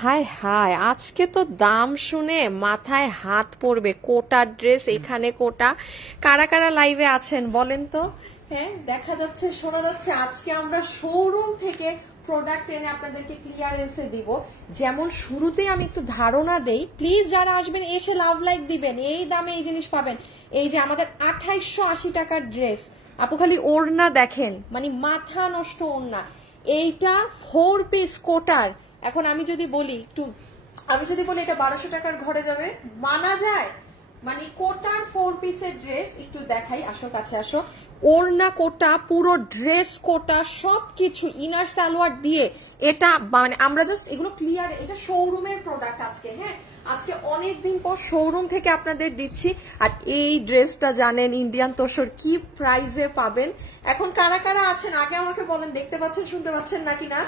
হায় হায়, আজকে তো দাম শুনে মাথায় হাত পড়বে। কোটা ড্রেস, এখানে কোটা। কারা কারা লাইভে আছেন বলেন তো? হ্যাঁ, দেখা যাচ্ছে, শোনা যাচ্ছে। আজকে আমরা শোরুম থেকে প্রোডাক্ট এনে আপনাদেরকে ক্লিয়ারেন্সে দিব। যেমন শুরুতেই আমি একটু ধারণা দেই, প্লিজ যারা আসবেন এসে লাভ লাইক দিবেন। এই দামে এই জিনিস পাবেন। এই যে আমাদের 2880 টাকার ড্রেস, আপু খালি ওড়না দেখেন, মানে মাথা নষ্ট ওড়না। এইটা 4 পিস কোটার। এখন আমি যদি বলি এটা 1200 টাকার ঘরে যাবে, মানা যায়? মানে কোটার 4 পিসের ড্রেস একটু দেখাই, আসো কাছে আসো। ওড়না কোটা, পুরো ড্রেস কোটা, সবকিছু ইনার সালোয়ার দিয়ে। এটা মানে আমরা জাস্ট এগুলো ক্লিয়ার, এটা শোরুমের প্রোডাক্ট আজকে। হ্যাঁ, আজকে অনেকদিন পর শোরুম থেকে আপনাদের দিচ্ছি। আর এই ড্রেসটা জানেন ইন্ডিয়ান তোষর কি প্রাইসে পাবেন। এখন কারা কারা আছেন আগে আমাকে বলেন, দেখতে পাচ্ছেন শুনতে পাচ্ছেন নাকি না?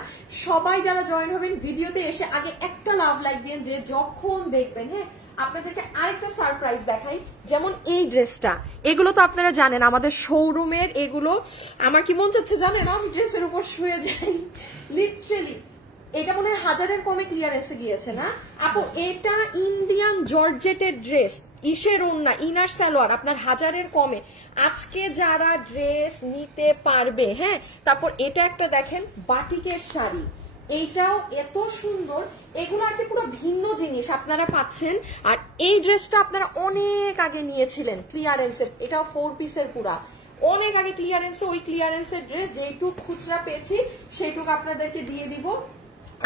সবাই যারা জয়েন হবেন ভিডিওতে এসে আগে একটা লাভ লাইক দিন, যে যখন দেখবেন। হ্যাঁ, আপনাদেরকে আরেকটা সারপ্রাইজ দেখাই। যেমন এই ড্রেসটা, এগুলো তো আপনারা জানেন আমাদের শোরুমের। এগুলো আমার কি মন চাচ্ছে জানেন, আমি ড্রেসের উপর শুয়ে যাই লিটারেলি। এটা মনে হয় 1000-এর কমে ক্লিয়ারেন্সে গিয়েছে না আপু? এটা ইন্ডিয়ান জর্জেটের ড্রেস, ইসের ওড়না, ইনার সালোয়ার, আপনার 1000-এর কমে আজকে যারা ড্রেস নিতে পারবে। হ্যাঁ, তারপর এটা একটা দেখেন বাটিকের শাড়ি, এইটাও এত সুন্দর। এগুলো আর কি পুরো ভিন্ন জিনিস আপনারা পাচ্ছেন। আর এই ড্রেসটা আপনারা অনেক আগে নিয়েছিলেন ক্লিয়ারেন্সের, এটাও 4 পিসের পুরা, অনেক আগে ক্লিয়ারেন্সে। ওই ক্লিয়ারেন্সের ড্রেস যেটুক খুচরা পেয়েছি সেটুক আপনাদেরকে দিয়ে দিব।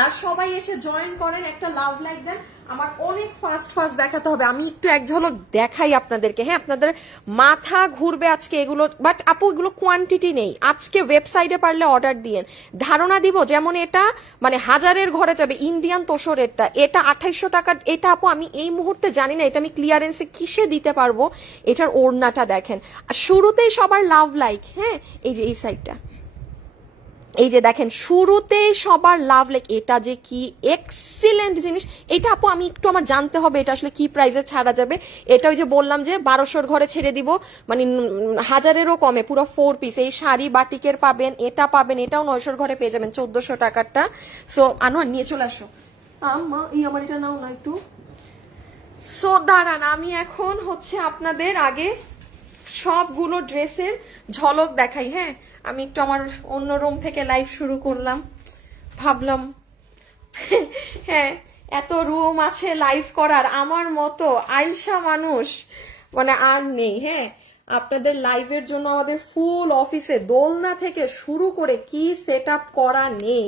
আর সবাই এসে জয়েন করেন, একটা লাভ লাইক দেন। আমার অনেক ফাস্ট দেখাতে হবে, আমি একটু এক ঝলক দেখাই আপনাদেরকে। হ্যাঁ, আপনাদের মাথা ঘুরবে আজকে এগুলো। বাট আপু এগুলো কোয়ান্টিটি নেই, আজকে ওয়েবসাইটে পারলে অর্ডার দিয়েন, ধারণা দিব। যেমন এটা মানে 1000-এর ঘরে যাবে, ইন্ডিয়ান তোষরেরটা, এটা 2800 টাকার। এটা আপু আমি এই মুহূর্তে জানি না এটা আমি ক্লিয়ারেন্সে কিসে দিতে পারবো। এটার ওড়নাটা দেখেন। শুরুতেই সবার লাভ লাইক। হ্যাঁ, এই যে এই সাইডটা, এই যে দেখেন শুরুতেই সবার লাভ লাইক। এটা যে কি এক্সিলেন্ট জিনিস। এটা আপু আমি একটু আমার জানতে হবে এটা আসলে কি প্রাইসে ছাড়া যাবে। এটা ওই যে বললাম যে 1200-র ঘরে ছেড়ে দিব, মানে 1000-এরও কমে পুরো 4 পিস। এই শাড়ি বাটিকের পাবেন, এটা পাবেন, এটাও 900-র ঘরে পেয়ে যাবেন 1400 টাকারটা। সো আনোয়ার নিয়ে চলে আসো। আমার এটা নাও না একটু। সো দাঁড়ান, আমি এখন হচ্ছে আপনাদের আগে সবগুলো ড্রেসের ঝলক দেখাই। হ্যাঁ, আমি একটু আমার অন্য রুম থেকে লাইভ শুরু করলাম, ভাবলাম হ্যাঁ এত রুম আছে লাইভ করার, আমার মতো আইলসা মানুষ মানে আর নেই। হ্যাঁ, আপনাদের লাইভের জন্য আমাদের ফুল অফিসে দোলনা থেকে শুরু করে কি সেট আপ করা নেই।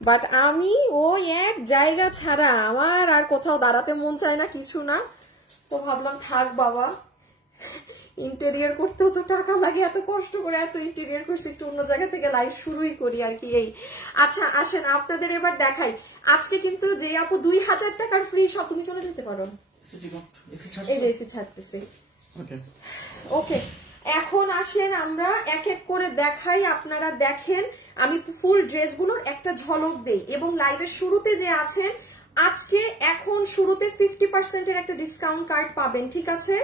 বাট আমি ওই এক জায়গা ছাড়া আমার আর কোথাও দাঁড়াতে মন চায় না, কিছু না। তো ভাবলাম থাক বাবা, ইন্টেরিয়র করতেও তো টাকা লাগে, এত কষ্ট করে এত ইন্টেরিয়র করছি, একটু অন্য জায়গা থেকে লাইভ শুরুই করি আর কি। এই আচ্ছা আসেন আপনাদের এবার দেখাই। আজকে কিন্তু যে আপু 2000 টাকার ফ্রি সব, তুমি চলে যেতে পারো। এই যে এসি ছাড়তেছি। ওকে, এখন আসেন আমরা এক এক করে দেখাই, আপনারা দেখেন। আমি ফুল ড্রেসগুলোর একটা ঝলক দেই। এবং লাইভের শুরুতে যে আছেন আজকে, এখন শুরুতে 50%-এর একটা ডিসকাউন্ট কার্ড পাবেন, ঠিক আছে?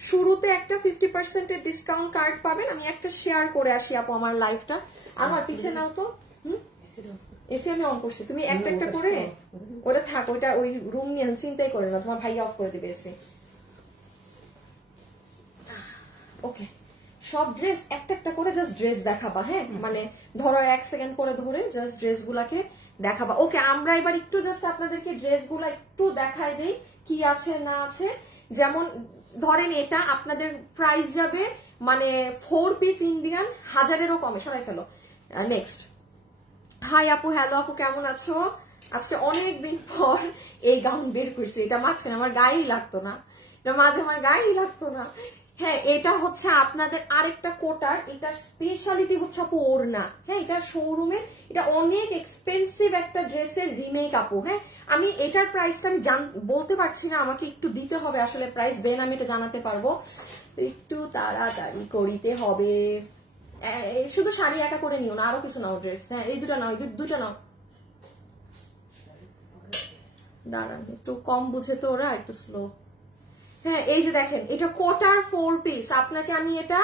শুরুতে একটা 50%-এর ডিসকাউন্ট কার্ড পাবেন। আমি একটা শেয়ার করে আসি আপু আমার লাইভটা। আমার পিছে নাও তো। এসি আমি অন করছি, তুমি একটা একটা করে ওটা থাক, ওইটা ওই রুম নিয়ে চিন্তাই করে না, তোমার ভাইয়া অফ করে দিবে এসি। ওকে, সব ড্রেস একটা একটা করে জাস্ট ড্রেস দেখাবা। হ্যাঁ, মানে ধরো 1 সেকেন্ড করে ধরে জাস্ট ড্রেস গুলাকে দেখাবা। ওকে, আমরা এবার একটু জাস্ট আপনাদেরকে ড্রেস গুলা একটু দেখাই দেই কি আছে না আছে। যেমন ধরেন এটা আপনাদের প্রাইস যাবে মানে 4 পিস ইন্ডিয়ান 1000-এরও কমে। সরাই ফেলো। নেক্সট। হাই আপু, হ্যালো আপু, কেমন আছো? আজকে অনেকদিন পর এই গাউন বের করছি। এটা মাঝখানে আমার গায়েই লাগতো না, এটা মাঝে আমার গায়েই লাগতো না। হ্যাঁ, এটা হচ্ছে আপনাদের আরেকটা কোটার। এটার স্পেশালিটি হচ্ছে আপু ওড়না। হ্যাঁ, এটা শোরুমের, এটা অনেক এক্সপেন্সিভ একটা ড্রেসের রিমেক আপু। হ্যাঁ, আমি এটার প্রাইসটা আমি বলতে পারছি না, আমাকে একটু দিতে হবে আসলে প্রাইস, দেন আমি এটা জানাতে পারবো। একটু তাড়াতাড়ি করিতে হবে। শুধু শাড়ি একা করে নিও না, আরো কিছু নাও ড্রেস। হ্যাঁ, এই দুটো নাও, এই দুটো নাও। দাঁড়ান, একটু কম বুঝে তো ওরা, একটু স্লো। হ্যাঁ, এই যে দেখেন এটা কোটার 4 পিস। আপনাকে আমি এটা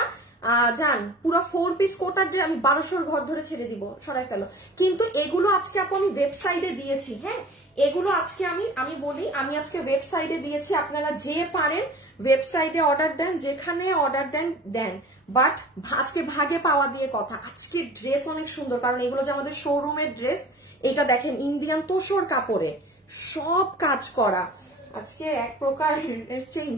জান পুরো 4 পিস কোটার যে আমি 1200-র ঘর ধরে ছেড়ে দিব। সরাই ফেলো। কিন্তু এগুলো আজকে আপু আমি ওয়েবসাইটে দিয়েছি। হ্যাঁ, এগুলো আজকে আমি বলি, আমি আজকে ওয়েবসাইটে দিয়েছি, আপনারা যে পারেন ওয়েবসাইটে অর্ডার দেন, যেখানে অর্ডার দেন, বাট আজকে ভাগে পাওয়া দিয়ে কথা। আজকে ড্রেস অনেক সুন্দর, কারণ এগুলো যে আমাদের শোরুমের ড্রেস। এটা দেখেন ইন্ডিয়ান তোসর কাপড়ে সব কাজ করা, আজকে এক প্রকার চেঞ্জ।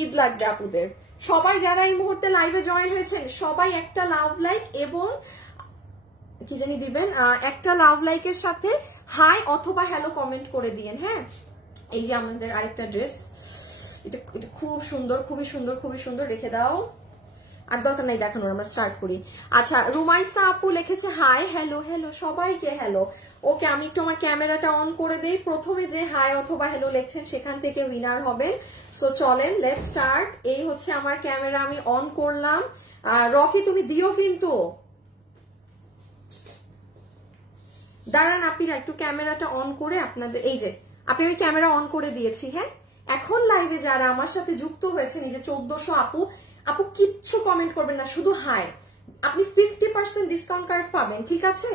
ঈদ লাগবে আপুদের। সবাই যারা এই মুহূর্তে লাইভে জয়েন হয়েছেন সবাই একটা লাভ লাইক এবং কি জানি দিবেন, একটা লাভ লাইকের সাথে হাই অথবা হ্যালো কমেন্ট করে দিয়েন। হ্যাঁ, এই যে আমাদের আরেকটা ড্রেস, এটা খুব সুন্দর, খুবই সুন্দর, খুবই সুন্দর। রেখে দাও, আর দরকার নাই দেখানোর, আমরা স্টার্ট করি। আচ্ছা, রুমাইসা আপু লিখেছে হাই, হ্যালো, হ্যালো সবাইকে হ্যালো। ওকে, আমি একটু আমার ক্যামেরাটা অন করে দেই। প্রথমে যে হাই অথবা হ্যালো লিখছেন সেখান থেকে উইনার হবেন। সো চলেন, লেটস স্টার্ট। এই হচ্ছে আমার ক্যামেরা, আমি অন করলাম। রকি তুমি দিও কিন্তু, দাঁড়ান আপিরা, একটু ক্যামেরাটা অন করে আপনাদের, এই যে আপনি, আমি ক্যামেরা অন করে দিয়েছি। হ্যাঁ, এখন লাইভে যারা আমার সাথে যুক্ত হয়েছেন, এই যে 1400 আপু কিচ্ছু কমেন্ট করবেন না, শুধু হাই। আপনি 50% ডিসকাউন্ট কার্ড পাবেন, ঠিক আছে?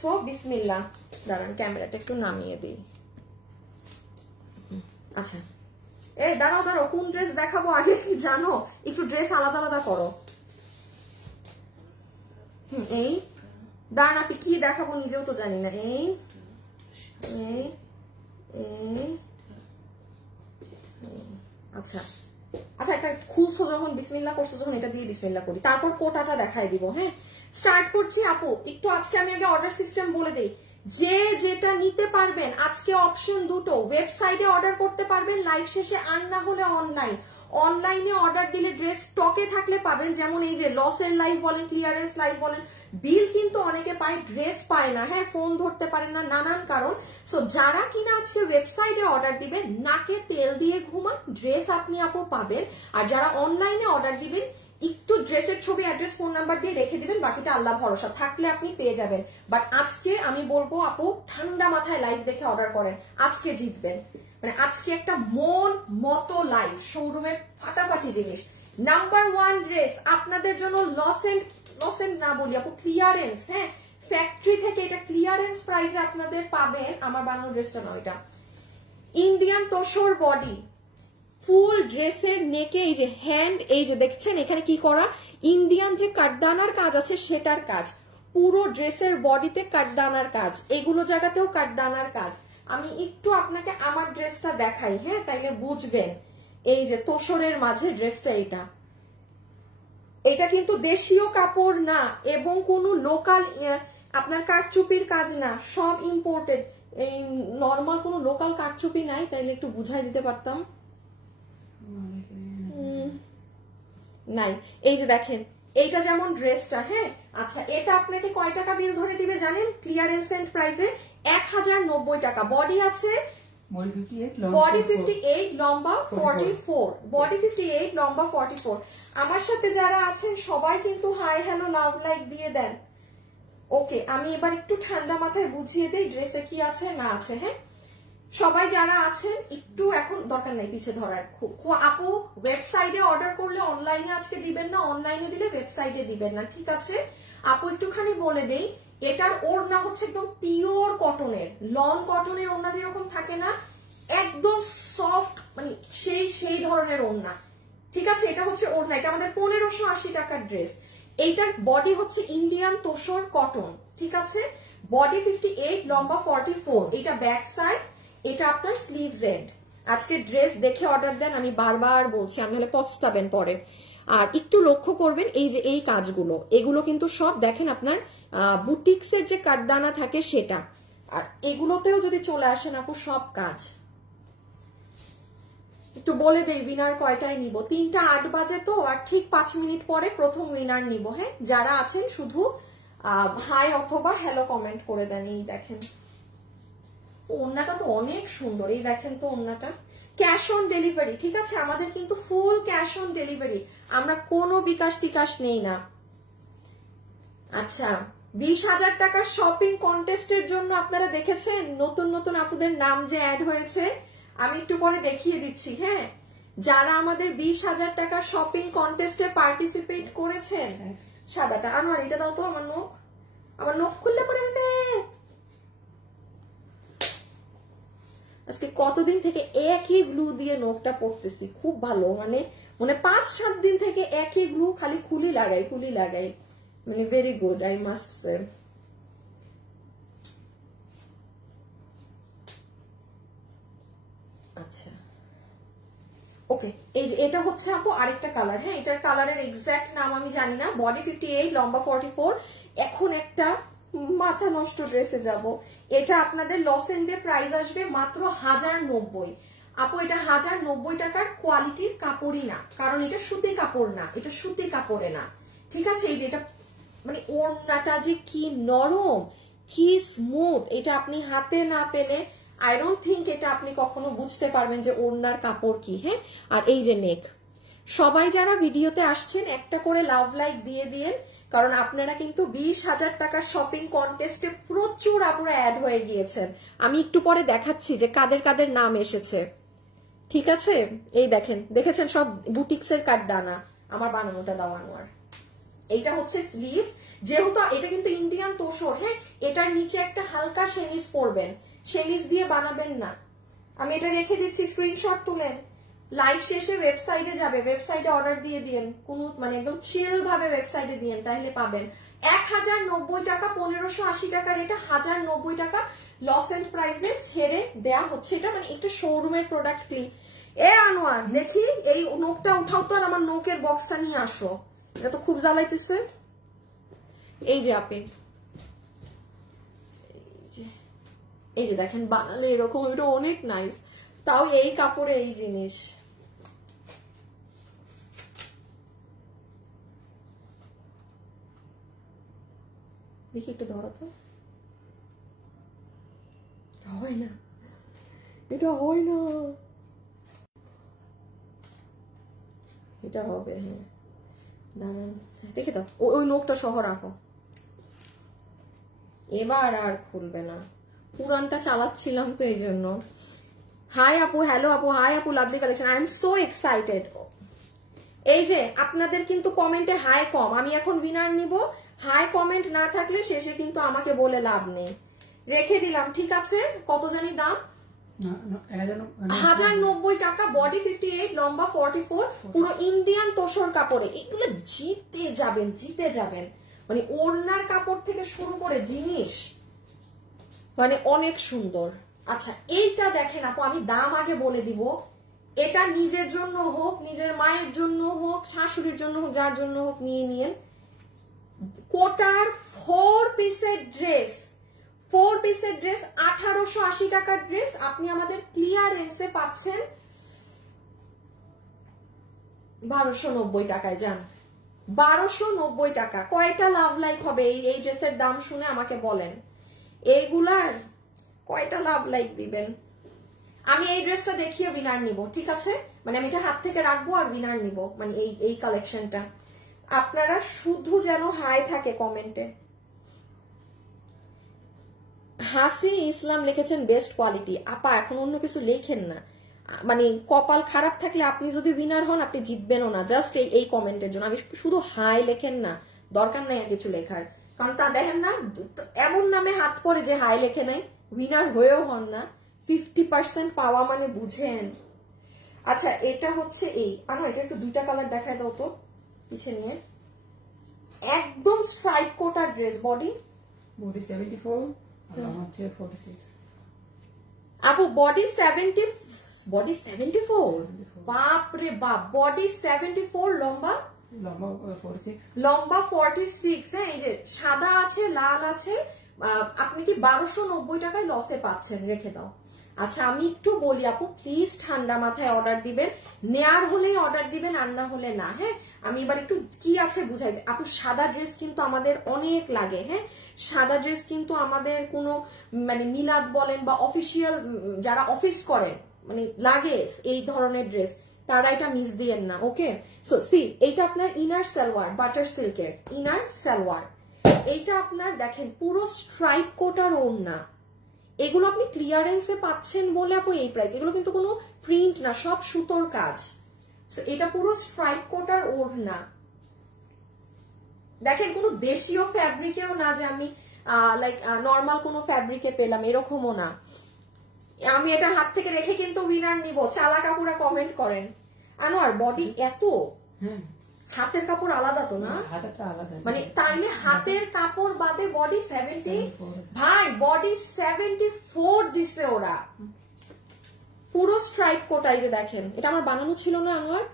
সো বিসমিল্লাহ। দাঁড়ান ক্যামেরাটা একটু নামিয়ে দিই। আচ্ছা, এই দাঁড়াও, কোন ড্রেস দেখাবো আগে কি জানো? একটু ড্রেস আলাদা আলাদা করো। এই দাঁড়ান, আপনি কি দেখাবো নিজেও তো জানি না। এই আচ্ছা আচ্ছা, একটা খুলছো যখন, বিসমিল্লাহ করছো যখন, এটা দিয়ে বিসমিল্লাহ করি, তারপর কোটাটা দেখাই দিব। হ্যাঁ, স্টার্ট করছি আপু। একটু আজকে আমি আগে অর্ডার সিস্টেম বলে দেই। যে যেটা নিতে পারবেন, আজকে অপশন দুটো, ওয়েবসাইটে অর্ডার করতে পারবেন লাইভ শেষে, আর না হলে অনলাইনে অর্ডার দিলে ড্রেস স্টকে থাকলে পাবেন। যেমন এই যে লসের লাইভ বলেন, ক্লিয়ারেন্স লাইভ বলেন, বিল কিন্তু অনেকে পায়, ড্রেস পায় না। হ্যাঁ, ফোন ধরতে পারে না, নানান কারণ। সো যারা কিনা আজকে ওয়েবসাইটে অর্ডার দিবেন, নাকে তেল দিয়ে ঘুমান, ড্রেস আপনি আপু পাবেন। আর যারা অনলাইনে অর্ডার দিবেন, একটু ড্রেসের ছবি, অ্যাড্রেস, ফোন নাম্বার দিয়ে রেখে দিবেন, বাকিটা আল্লাহ ভরসা, থাকলে আপনি পেয়ে যাবেন। বাট আজকে আমি বলবো আপু ঠান্ডা মাথায় লাইভ দেখে অর্ডার করেন, আজকে জিতবেন। মানে আজকে একটা মন মতো লাইভ, শোরুমের ফাটাফাটি জিনিস। নাম্বার 1 ড্রেস আপনাদের জন্য, লস এন্ড না বলি আপু, ক্লিয়ারেন্স। হ্যাঁ, ফ্যাক্টরি থেকে এটা ক্লিয়ারেন্স প্রাইসে আপনাদের পাবেন। আমার বানানো ড্রেসটা নয়, এটা ইন্ডিয়ান তোসর বডি, ফুল ড্রেসের নেকে এই যে হ্যান্ড, এই যে দেখছেন এখানে কি করা, ইন্ডিয়ান যে কাটদানার কাজ আছে সেটার কাজ, পুরো ড্রেসের বডিতে কাটদানার কাজ, এগুলো জায়গাতেও কাটদানার কাজ। আমি একটু আপনাকে আমার ড্রেসটা দেখাই, হ্যাঁ, তাইলে বুঝবেন। এই যে তোসরের মাঝে ড্রেসটা, এটা কিন্তু দেশীয় কাপড় না, এবং কোনো লোকাল আপনার কারচুপির কাজ না, সব ইম্পোর্টেড। এই নর্মাল কোনো লোকাল কারচুপি নাই, তাইলে একটু বুঝাই দিতে পারতাম। নাই, এই যে দেখেন, এইটা যেমন ড্রেসটা। হ্যাঁ, আচ্ছা, এটা আপনাকে কয় টাকা বিল ধরে দিবে জানেন? ক্লিয়ারেন্স এন্ড প্রাইসে 1090 টাকা। বডি আছে বডি 58, লম্বা 44, বডি 58, লম্বা 44। আমার সাথে যারা আছেন সবাই কিন্তু হাই হ্যালো লাভ লাইক দিয়ে দেন। ওকে, আমি এবার একটু ঠান্ডা মাথায় বুঝিয়ে দেই ড্রেসে কি আছে না আছে। হ্যাঁ, সবাই যারা আছেন একটু, এখন দরকার নাই পিছে ধরার। আপু ওয়েবসাইটে অর্ডার করলে অনলাইনে আজকে দিবেন না, অনলাইনে দিলে ওয়েবসাইটে দিবেন না, ঠিক আছে? আপু একটুখানি বলে দেই, এটার ওড়না হচ্ছে একদম পিওর কটনের, লং কটনের ওড়না যেরকম থাকে না, একদম সফট, মানে সেই ধরনের ওড়না, ঠিক আছে? এটা হচ্ছে ওড়না, এটা আমাদের 1580 টাকার ড্রেস। এইটার বডি হচ্ছে ইন্ডিয়ান তোসর কটন, ঠিক আছে? বডি 58, লম্বা 44, এটা ব্যাক সাইড, এটা আপনার স্লিভস এন্ড। আজকে ড্রেস দেখে অর্ডার দেন, আমি বারবার বলছি, আমি হলে পস্তাবেন পরে। আর একটু লক্ষ্য করবেন এই যে এই কাজগুলো, এগুলো কিন্তু সব দেখেন আপনার বুটিক্সের যে কাটদানা থাকে সেটা। আর এগুলোতেও যদি চলে আসেন আপু, সব কাজ। একটু বলে দেই উইনার কয়টায় নিব, 3টা 8 বাজে তো, আর ঠিক 5 মিনিট পরে প্রথম উইনার নিব। হ্যাঁ, যারা আছেন শুধু হাই অথবা হ্যালো কমেন্ট করে দেন। এই দেখেন ওড়নাটা তো অনেক সুন্দর, এই দেখেন তো ওড়নাটা। ক্যাশ অন ডেলিভারি, ঠিক আছে? আমাদের কিন্তু ফুল ক্যাশ অন ডেলিভারি, আমরা কোনো বিকাশ টিকাশ নেই না। আচ্ছা, 20,000 টাকার শপিং কন্টেস্টের জন্য আপনারা দেখেছেন নতুন নতুন আপুদের নাম যে অ্যাড হয়েছে, আমি একটু পরে দেখিয়ে দিচ্ছি। হ্যাঁ, যারা আমাদের 20,000 টাকার শপিং কন্টেস্টে পার্টিসিপেট করেছেন, সাদাটা আমার, এটা দাও তো, আমার নখ খুললে পড়ে গেছে। আজকে কতদিন থেকে একই গ্লু দিয়ে নখটা পড়তেছি, খুব ভালো, মানে 5-7 দিন থেকে একই গ্লু খালি খুলি লাগাই, মানে very good, I must say. আচ্ছা ওকে, এই যে এটা হচ্ছে আপু আরেকটা কালার। হ্যাঁ, এটার কালারের এক্সাক্ট নাম আমি জানি না। বডি 58, লম্বা 44। এখন একটা মাথা নষ্ট ড্রেসে যাব। এটা আপনাদের লস এন্ডে প্রাইস আসবে মাত্র 1090। আপু এটা 1090 টাকার কোয়ালিটির কাপড়ই না, কারণ এটা সুতি কাপড় না, এটা সুতি কাপড়ে না, ঠিক আছে। এই যে এটা মানে ওড়নাটা যে কি নরম, কি স্মুথ, এটা আপনি হাতে না পেলে আই ডোন্ট থিঙ্ক এটা আপনি কখনো বুঝতে পারবেন যে ওড়নার কাপড় কি। হ্যাঁ, আর এই যে নেক, সবাই যারা ভিডিওতে আসছেন একটা করে লাভ লাইক দিয়ে দিয়েন, কারণ আপনারা কিন্তু 20,000 টাকার শপিং কন্টেস্টে প্রচুর আপুরা অ্যাড হয়ে গিয়েছেন। আমি একটু পরে দেখাচ্ছি যে কাদের কাদের নাম এসেছে, ঠিক আছে। এই দেখেছেন সব বুটিক্সের কাঠদানা, আমার বানানোটা দাও আনোয়ার। এইটা হচ্ছে স্লিভস, যেহেতু এটা কিন্তু ইন্ডিয়ান তোষর। হ্যাঁ, এটার নিচে একটা হালকা সেমিজ পরবেন, সেমিজ দিয়ে বানাবেন না। আমি এটা রেখে দিচ্ছি, স্ক্রিনশট তুলেন, লাইভ শেষে ওয়েবসাইটে যাবে, ওয়েবসাইটে অর্ডার দিয়ে দিয়েন, কোনো মানে একদম চিল ভাবে ওয়েবসাইটে দিয়েন, তাহলে পাবেন। 1090 টাকা, 1580 টাকার এটা 1090 টাকা লস এন্ড প্রাইসে ছেড়ে দেয়া হচ্ছে। এটা মানে একটা শোরুমের প্রোডাক্ট। ক্লিক এ আনোয়ার, দেখি এই নোকটা উঠাও তো, আর আমার নোকের বক্সটা নিয়ে আসো, এটা তো খুব জ্বালাইতেছে। এই যে আপনি, এই যে দেখেন বানালে এরকম, এটা অনেক নাইস, তাও এই কাপড়ে এই জিনিস। দেখি একটু ধরো তো, হয় না, এটা হয় না, এটা হবে। হ্যাঁ দাঁড়ান, রেখে দাও, ওই নোকটা সহ রাখো, এবার আর খুলবে না, পুরানটা চালাচ্ছিলাম তো এই জন্য। হাই আপু, হ্যালো আপু, হাই আপু, lovely collection, I am so excited. এই যে আপনাদের কিন্তু কমেন্টে হাই কম, আমি এখন উইনার নিব, হাই কমেন্ট না থাকলে শেষে কিন্তু আমাকে বলে লাভ নেই। রেখে দিলাম, ঠিক আছে। কত জানি দাম? 1090 টাকা, বডি 58, লম্বা 44, পুরো ইন্ডিয়ান তোষর কাপড়ে। এগুলো জিতে যাবেন, মানে ওড়নার কাপড় থেকে শুরু করে জিনিস মানে অনেক সুন্দর। আচ্ছা এইটা দেখেন আপু, আমি দাম আগে বলে দিব, এটা নিজের জন্য হোক, নিজের মায়ের জন্য হোক, শাশুড়ির জন্য হোক, যার জন্য হোক নিয়ে নিয়েন। কোটার 4 পিসের ড্রেস, 1880 টাকার ড্রেস আপনি আমাদের ক্লিয়ারেন্সে পাচ্ছেন 1290 টাকায়। যান 1290 টাকা। কয়টা লাভ লাইক হবে এই ড্রেসের দাম শুনে আমাকে বলেন, এইগুলার কয়টা লাভ লাইক দিবেন? আমি এই ড্রেসটা দেখিয়ে উইনার নিব, ঠিক আছে, মানে আমি এটা হাত থেকে রাখবো আর উইনার নিব, মানে এই কালেকশনটা। আপনারা শুধু যেন হাই থাকে কমেন্টে। হাসি ইসলাম লিখেছেন বেস্ট কোয়ালিটি। আপা এখন অন্য কিছু লেখেন না, মানে কপাল খারাপ থাকলে আপনি যদি উইনার হন আপনি জিতবেনও না, জাস্ট এই কমেন্টের জন্য। আমি শুধু হাই লেখেন না, দরকার নাই আর কিছু লেখার, কারণ তা দেখেন না এমন নামে হাত পড়ে যে হাই লেখে নাই, উইনার হয়েও হন না। 50% পাওয়া মানে বুঝেন। আচ্ছা এটা হচ্ছে এটা একটু দুইটা কালার দেখায় দাও তো পিছে নিয়ে। একদম স্ট্রাইপ কোটার ড্রেস, বডি 74 আর হচ্ছে 46। আপু বডি 74, বাপ রে বাপ, বডি 74, লম্বা 46। হ্যাঁ, এই যে সাদা আছে, লাল আছে, আপনি কি 1290 টাকায় লসে পাচ্ছেন, রেখে দাও। আচ্ছা আমি একটু বলি আপু, প্লিজ ঠান্ডা মাথায় অর্ডার দিবেন, নেয়ার হলেই অর্ডার দিবেন, আর না হলে না। হ্যাঁ, আমি এবার একটু কি আছে বুঝাই দিই আপু। সাদা ড্রেস কিন্তু আমাদের অনেক লাগে। হ্যাঁ, সাদা ড্রেস কিন্তু আমাদের কোনো মানে মিলাদ বলেন বা অফিসিয়াল যারা অফিস করেন মানে লাগে এই ধরনের ড্রেস, তারা এটা মিস দিয়েন না। ওকে, সো সি এইটা আপনার ইনার সালোয়ার, বাটার সিল্কের ইনার সালোয়ার। এইটা আপনার দেখেন পুরো স্ট্রাইপ কোটার ওড়না, এগুলো আপনি ক্লিয়ারেন্সে পাচ্ছেন বলে আপু এই প্রাইস। এগুলো কিন্তু কোনো প্রিন্ট না, সব সুতোর কাজ। এটা পুরো স্ট্রাইপ কোটার ওড়না, দেখেন কোনো দেশীয় ফ্যাব্রিকেও না যে আমি লাইক নর্মাল কোনো ফ্যাব্রিকে পেলাম, এরকমও না। আমি এটা হাত থেকে রেখে কিন্তু উইনার নিব। চালা কাপুরা কমেন্ট করেন। আনোয়ার বডি এত, হাতের কাপড় আলাদা তো না? হাতেরটা আলাদা, মানে তাইলে হাতের কাপড় বাদে বডি 70, ভাই বডি 74 দিছে ওরা, পুরো স্ট্রাইপ কোটাই। যে দেখেন এটা আমার বানানো ছিল না আনোয়ার,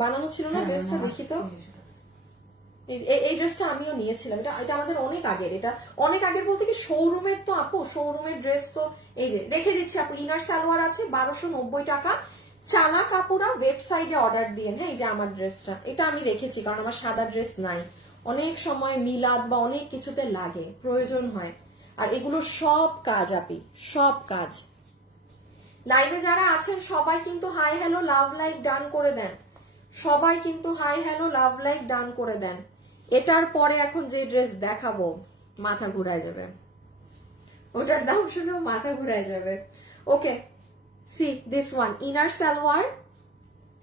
বানানো ছিল না ড্রেসটা, দেখি তো। এই ড্রেসটা আমিও নিয়েছিলাম, এটা আমাদের অনেক আগের, এটা অনেক আগের বলতে কি শোরুমের তো আপু, শোরুমের ড্রেস তো। এই যে রেখে দিচ্ছি আপু, ইনার সালোয়ার আছে 1290 টাকা। চালা কাপুরা ওয়েবসাইটে অর্ডার দিয়ে। হ্যাঁ এই যে আমার ড্রেসটা, এটা আমি রেখেছি কারণ আমার সাদা ড্রেস নাই, অনেক সময় মিলাদ বা অনেক কিছুতে লাগে, প্রয়োজন হয়। আর এগুলো সব কাজ আপি, সব কাজ। লাইভে যারা আছেন সবাই কিন্তু hi hello love like done করে দেন, সবাই কিন্তু hi hello love like done করে দেন। এটার পরে এখন যে ড্রেস দেখাবো মাথা ঘুরায় যাবে, ওটার দাম শুনেও মাথা ঘুরায় যাবে। Okay see this one, inner salwar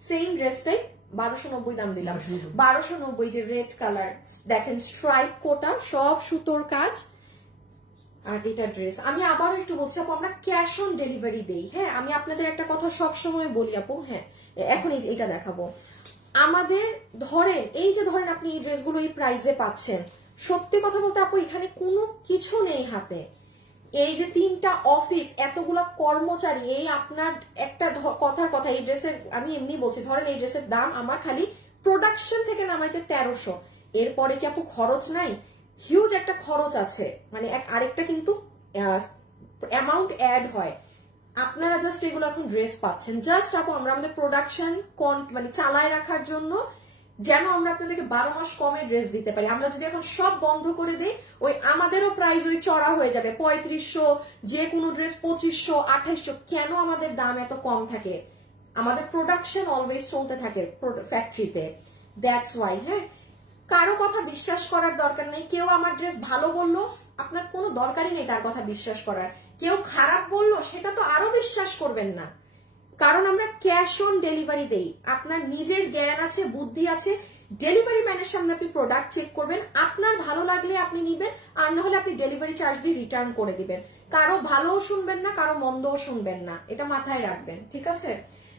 same ড্রেসটাই 1290 দাম দিলাম, 1290। যে রেড কালার দেখেন, স্ট্রাইপ কোটা, সব সুতোর কাজ। আর এটা ড্রেস আমি আবারও একটু বলছি আপু, আমরা ক্যাশ অন ডেলিভারি দেই। হ্যাঁ আমি আপনাদের একটা কথা সব সময় বলি আপু। হ্যাঁ এখন এটা দেখাবো আমাদের, ধরেন এই যে ধরেন আপনি এই ড্রেসগুলো এই প্রাইসে পাচ্ছেন, সত্যি কথা বলতে আপু এখানে কোনো কিছু নেই হাতে। এই যে 3টা অফিস, এতগুলা কর্মচারী, এই আপনার একটা কথার কথা, এই ড্রেসের আমি এমনি বলছি, ধরেন এই ড্রেসের দাম আমার খালি প্রোডাকশন থেকে নামাইতে 1300, এরপরে কি আপু খরচ নাই? হিউজ একটা খরচ আছে, মানে আরেকটা কিন্তু অ্যামাউন্ট অ্যাড হয়। আপনারা জাস্ট এগুলো এখন ড্রেস পাচ্ছেন জাস্ট আপু আমরা আমাদের প্রোডাকশন মানে চালায় রাখার জন্য, যেন আমরা আপনাদেরকে 12 মাস কমে ড্রেস দিতে পারি। আমরা যদি এখন সব বন্ধ করে দিই, ওই আমাদেরও প্রাইস ওই চড়া হয়ে যাবে, 3500, যে কোনো ড্রেস 2500, 2800। কেন আমাদের দাম এত কম থাকে? আমাদের প্রোডাকশন অলওয়েজ চলতে থাকে ফ্যাক্টরিতে, দ্যাটস ওয়াই। হ্যাঁ কারো কথা বিশ্বাস করার দরকার নেই। কেউ আমার ড্রেস ভালো বললো, আপনার কোনো দরকারই নেই তার কথা বিশ্বাস করার। কেউ খারাপ বললো, সেটা তো আরো বিশ্বাস করবেন না, কারণ আমরা ক্যাশ অন ডেলিভারি দেই। আপনার নিজের জ্ঞান আছে, বুদ্ধি আছে, ডেলিভারি ম্যানের সামনে আপনি প্রোডাক্ট চেক করবেন, আপনার ভালো লাগলে আপনি নিবেন, আর না হলে আপনি ডেলিভারি চার্জ দিয়ে রিটার্ন করে দিবেন। কারো ভালোও শুনবেন না, কারো মন্দও শুনবেন না, এটা মাথায় রাখবেন, ঠিক আছে?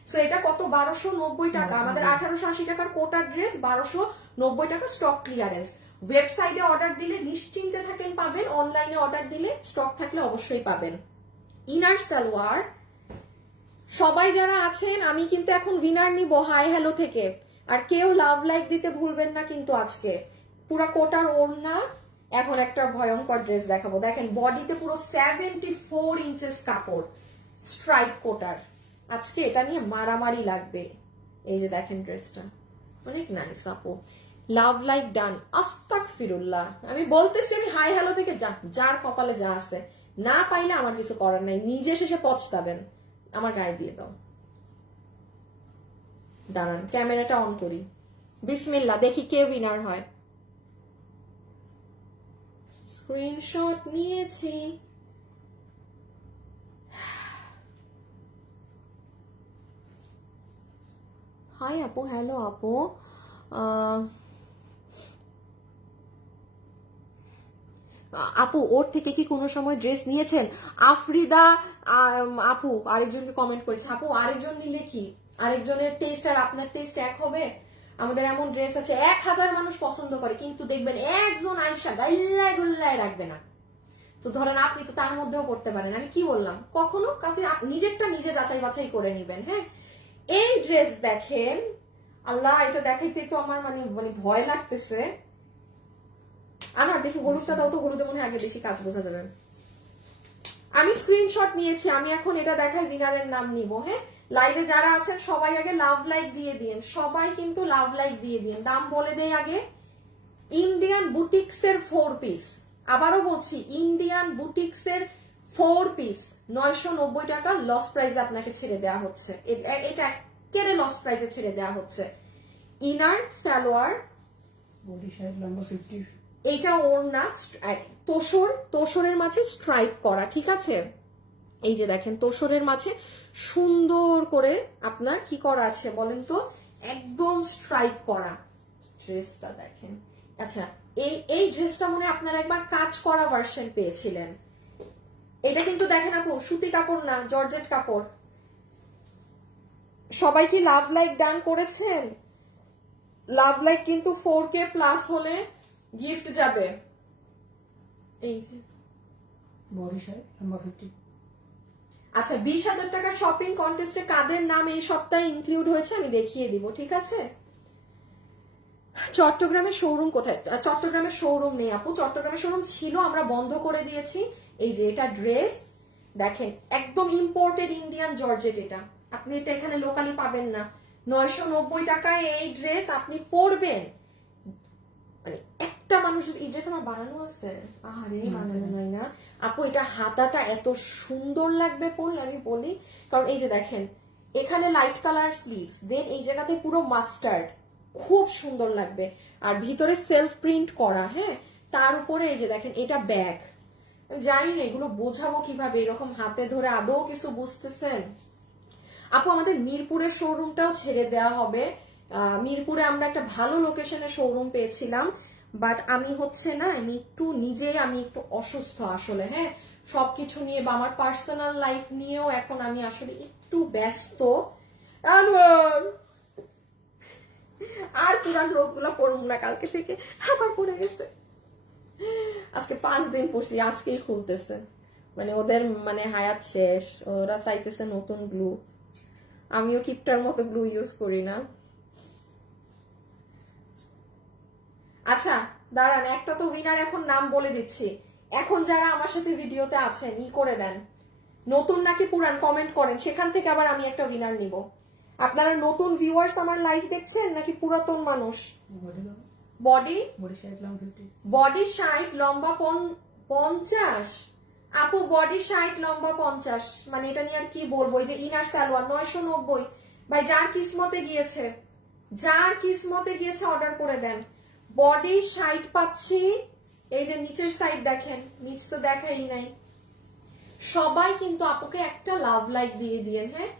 সো এটা কত? 1290 টাকা। আমাদের 1880 টাকার কোটার ড্রেস 1290 টাকা স্টক ক্লিয়ারেন্স। ওয়েবসাইটে অর্ডার দিলে নিশ্চিন্তে থাকেন পাবেন, অনলাইনে অর্ডার দিলে স্টক থাকলে অবশ্যই পাবেন। ইনার সালোয়ার সবাই যারা আছেন, আমি কিন্তু এখন উইনার নিব হাই হ্যালো থেকে। আর কেউ লাভ লাইক দিতে ভুলবেন না কিন্তু আজকে। পুরো কোটার ওড়না, এখন একটা ভয়ঙ্কর ড্রেস দেখাবো। দেখেন বডিতে পুরো 74 ইঞ্চেস কাপড়, স্ট্রাইপ কোটার। আজকে এটা নিয়ে মারামারি লাগবে। এই যে দেখেন ড্রেসটা অনেক নাইস আপু, লাভ লাইক ডান। আস্তাগফিরুল্লাহ, আমি বলতেছি আমি হাই হ্যালো থেকে, যার কপালে যা আছে, না পাইলে আমার কিছু করার নাই, নিজে শেষে পছতাবেন। আমার গায়ে দিয়ে দাও, দাঁড়ান ক্যামেরাটা অন করি। বিসমিল্লাহ, দেখি কে উইনার হয়। স্ক্রিনশট নিয়েছি। হাই আপু, হ্যালো আপু। আপু ওর থেকে কি কোনো সময় ড্রেস নিয়েছেন? আফরিদা আপু আরেকজনকে কমেন্ট করেছে, আপু আরেকজন নিলে কি আরেকজনের টেস্ট আর আপনার টেস্ট এক হবে? আমাদের এমন ড্রেস আছে 1000 মানুষ পছন্দ করে, কিন্তু দেখবেন একজন আয়সা গাইল্লায় গুল্লায় রাখবে না। তো ধরেন আপনি তো তার মধ্যেও পড়তে পারেন। আমি কি বললাম, কখনো কাউকে নিজেরটা নিজে যাচাই বাছাই করে নিবেন। হ্যাঁ এই ড্রেস দেখেন, আল্লাহ এটা দেখাইতে তো আমার মানে ভয় লাগতেছে। আমার দেখি হলুদটা দাও তো, হলুদে মনে হয় আগে বেশি কাজ বোঝা যাবে। আমি স্ক্রিনশট নিয়েছি, আমি এখন এটা দেখাই, উইনারের নাম নিব। হ্যাঁ লাইভে যারা আছেন সবাই আগে লাভ লাইক দিয়ে দিন, সবাই কিন্তু লাভ লাইক দিয়ে দিন। দাম বলে দেই আগে, ইন্ডিয়ান বুটিক্স এর 4 পিস, আবারও বলছি ইন্ডিয়ান বুটিক্স এর 4 পিস 990 টাকা লস প্রাইসে আপনাকে ছেড়ে দেওয়া হচ্ছে। এটা কেড়ে লস প্রাইসে ছেড়ে দেওয়া হচ্ছে। ইনার সালোয়ার, বডি সাইজ লম্বা 50, এটা ওড়না, তোষরের মাঝে স্ট্রাইপ করা, ঠিক আছে? এই যে দেখেন তোষরের মাঝে সুন্দর করে আপনার কি করা আছে বলেন তো, একদম স্ট্রাইপ করা। ড্রেসটা দেখেন, আচ্ছা এই ড্রেসটা মনে আপনারা একবার কাজ করা ভার্সন পেয়েছিলেন। এটা কিন্তু দেখেন আপু সুতি কাপড় না, জর্জেট কাপড়। সবাই কি লাভ লাইক ডান করেছেন? লাভ লাইক কিন্তু 4K প্লাস হলে গিফট যাবে। এই যে বডি সাইজ লম্বা 50। আচ্ছা 20,000 টাকার শপিং কন্টেস্টে কাদের নাম এই সপ্তাহে ইনক্লুড হয়েছে আমি দেখিয়ে দিব, ঠিক আছে? চট্টগ্রামের শোরুম কোথায়? চট্টগ্রামের শোরুম নেই আপু, চট্টগ্রামের শোরুম ছিল, আমরা বন্ধ করে দিয়েছি। এই যে এটা ড্রেস দেখেন, একদম ইম্পোর্টেড ইন্ডিয়ান জর্জেট। এটা আপনি এটা এখানে লোকালি পাবেন না। 990 টাকায় এই ড্রেস আপনি পরবেন, মানে একটা মানুষ যদি এই ড্রেস আমার বানানো আছে, আরে বানানো নাই না আপু। এটা হাতাটা এত সুন্দর লাগবে পরলে আমি বলি, কারণ এই যে দেখেন এখানে লাইট কালার স্লিভস, দেন এই জায়গাতে পুরো মাস্টার্ড, খুব সুন্দর লাগবে। আর ভিতরে সেলফ প্রিন্ট করা, হ্যাঁ, তার উপরে এই যে দেখেন এটা ব্যাগ। জানি না এগুলো বোঝাবো কিভাবে, এরকম হাতে ধরে আদৌ কিছু বুঝতেছেন? আপু আমাদের মিরপুরের শোরুমটাও ছেড়ে দেওয়া হবে। মিরপুরে আমরা একটা ভালো লোকেশনে শোরুম পেয়েছিলাম, বাট আমি হচ্ছে না, আমি একটু নিজেই আমি একটু অসুস্থ আসলে, হ্যাঁ, সবকিছু নিয়ে বা আমার পার্সোনাল লাইফ নিয়েও এখন আমি আসলে একটু ব্যস্ত। আর পুরান লোকগুলা পড়ুন না, কালকে থেকে আবার পড়ে গেছে। আজকে 5 দিন পড়ছি, আজকেই খুলতেছে, মানে ওদের মানে হায়াত শেষ, ওরা চাইতেছে নতুন গ্লু। আমিও কিপটার মতো গ্লু ইউজ করি না। আচ্ছা দাঁড়ান, একটা তো উইনার এখন নাম বলে দিচ্ছি। এখন যারা আমার সাথে ভিডিওতে আছেন ই করে দেন, নতুন নাকি পুরান কমেন্ট করেন, সেখান থেকে আবার আমি একটা উইনার নিব। আপনারা নতুন ভিউয়ার্স আমার লাইভ দেখছেন নাকি পুরাতন মানুষ? বডি সাইজ লম্বা 50। বডি 60 লম্বা 50। আপু বডি 60 লম্বা 50, মানে এটা নিয়ে আর কি বলবো। এই যে ইনার সালোয়ার 990। ভাই যার কিসমতে গিয়েছে, যার কিসমতে গিয়েছে অর্ডার করে দেন। বডি 60 পাচ্ছি। এই যে নিচের সাইড দেখেন, নিচ তো দেখাই নাই। সবাই কিন্তু আপুকে একটা লাভ লাইক দিয়ে দিয়েন, হ্যাঁ,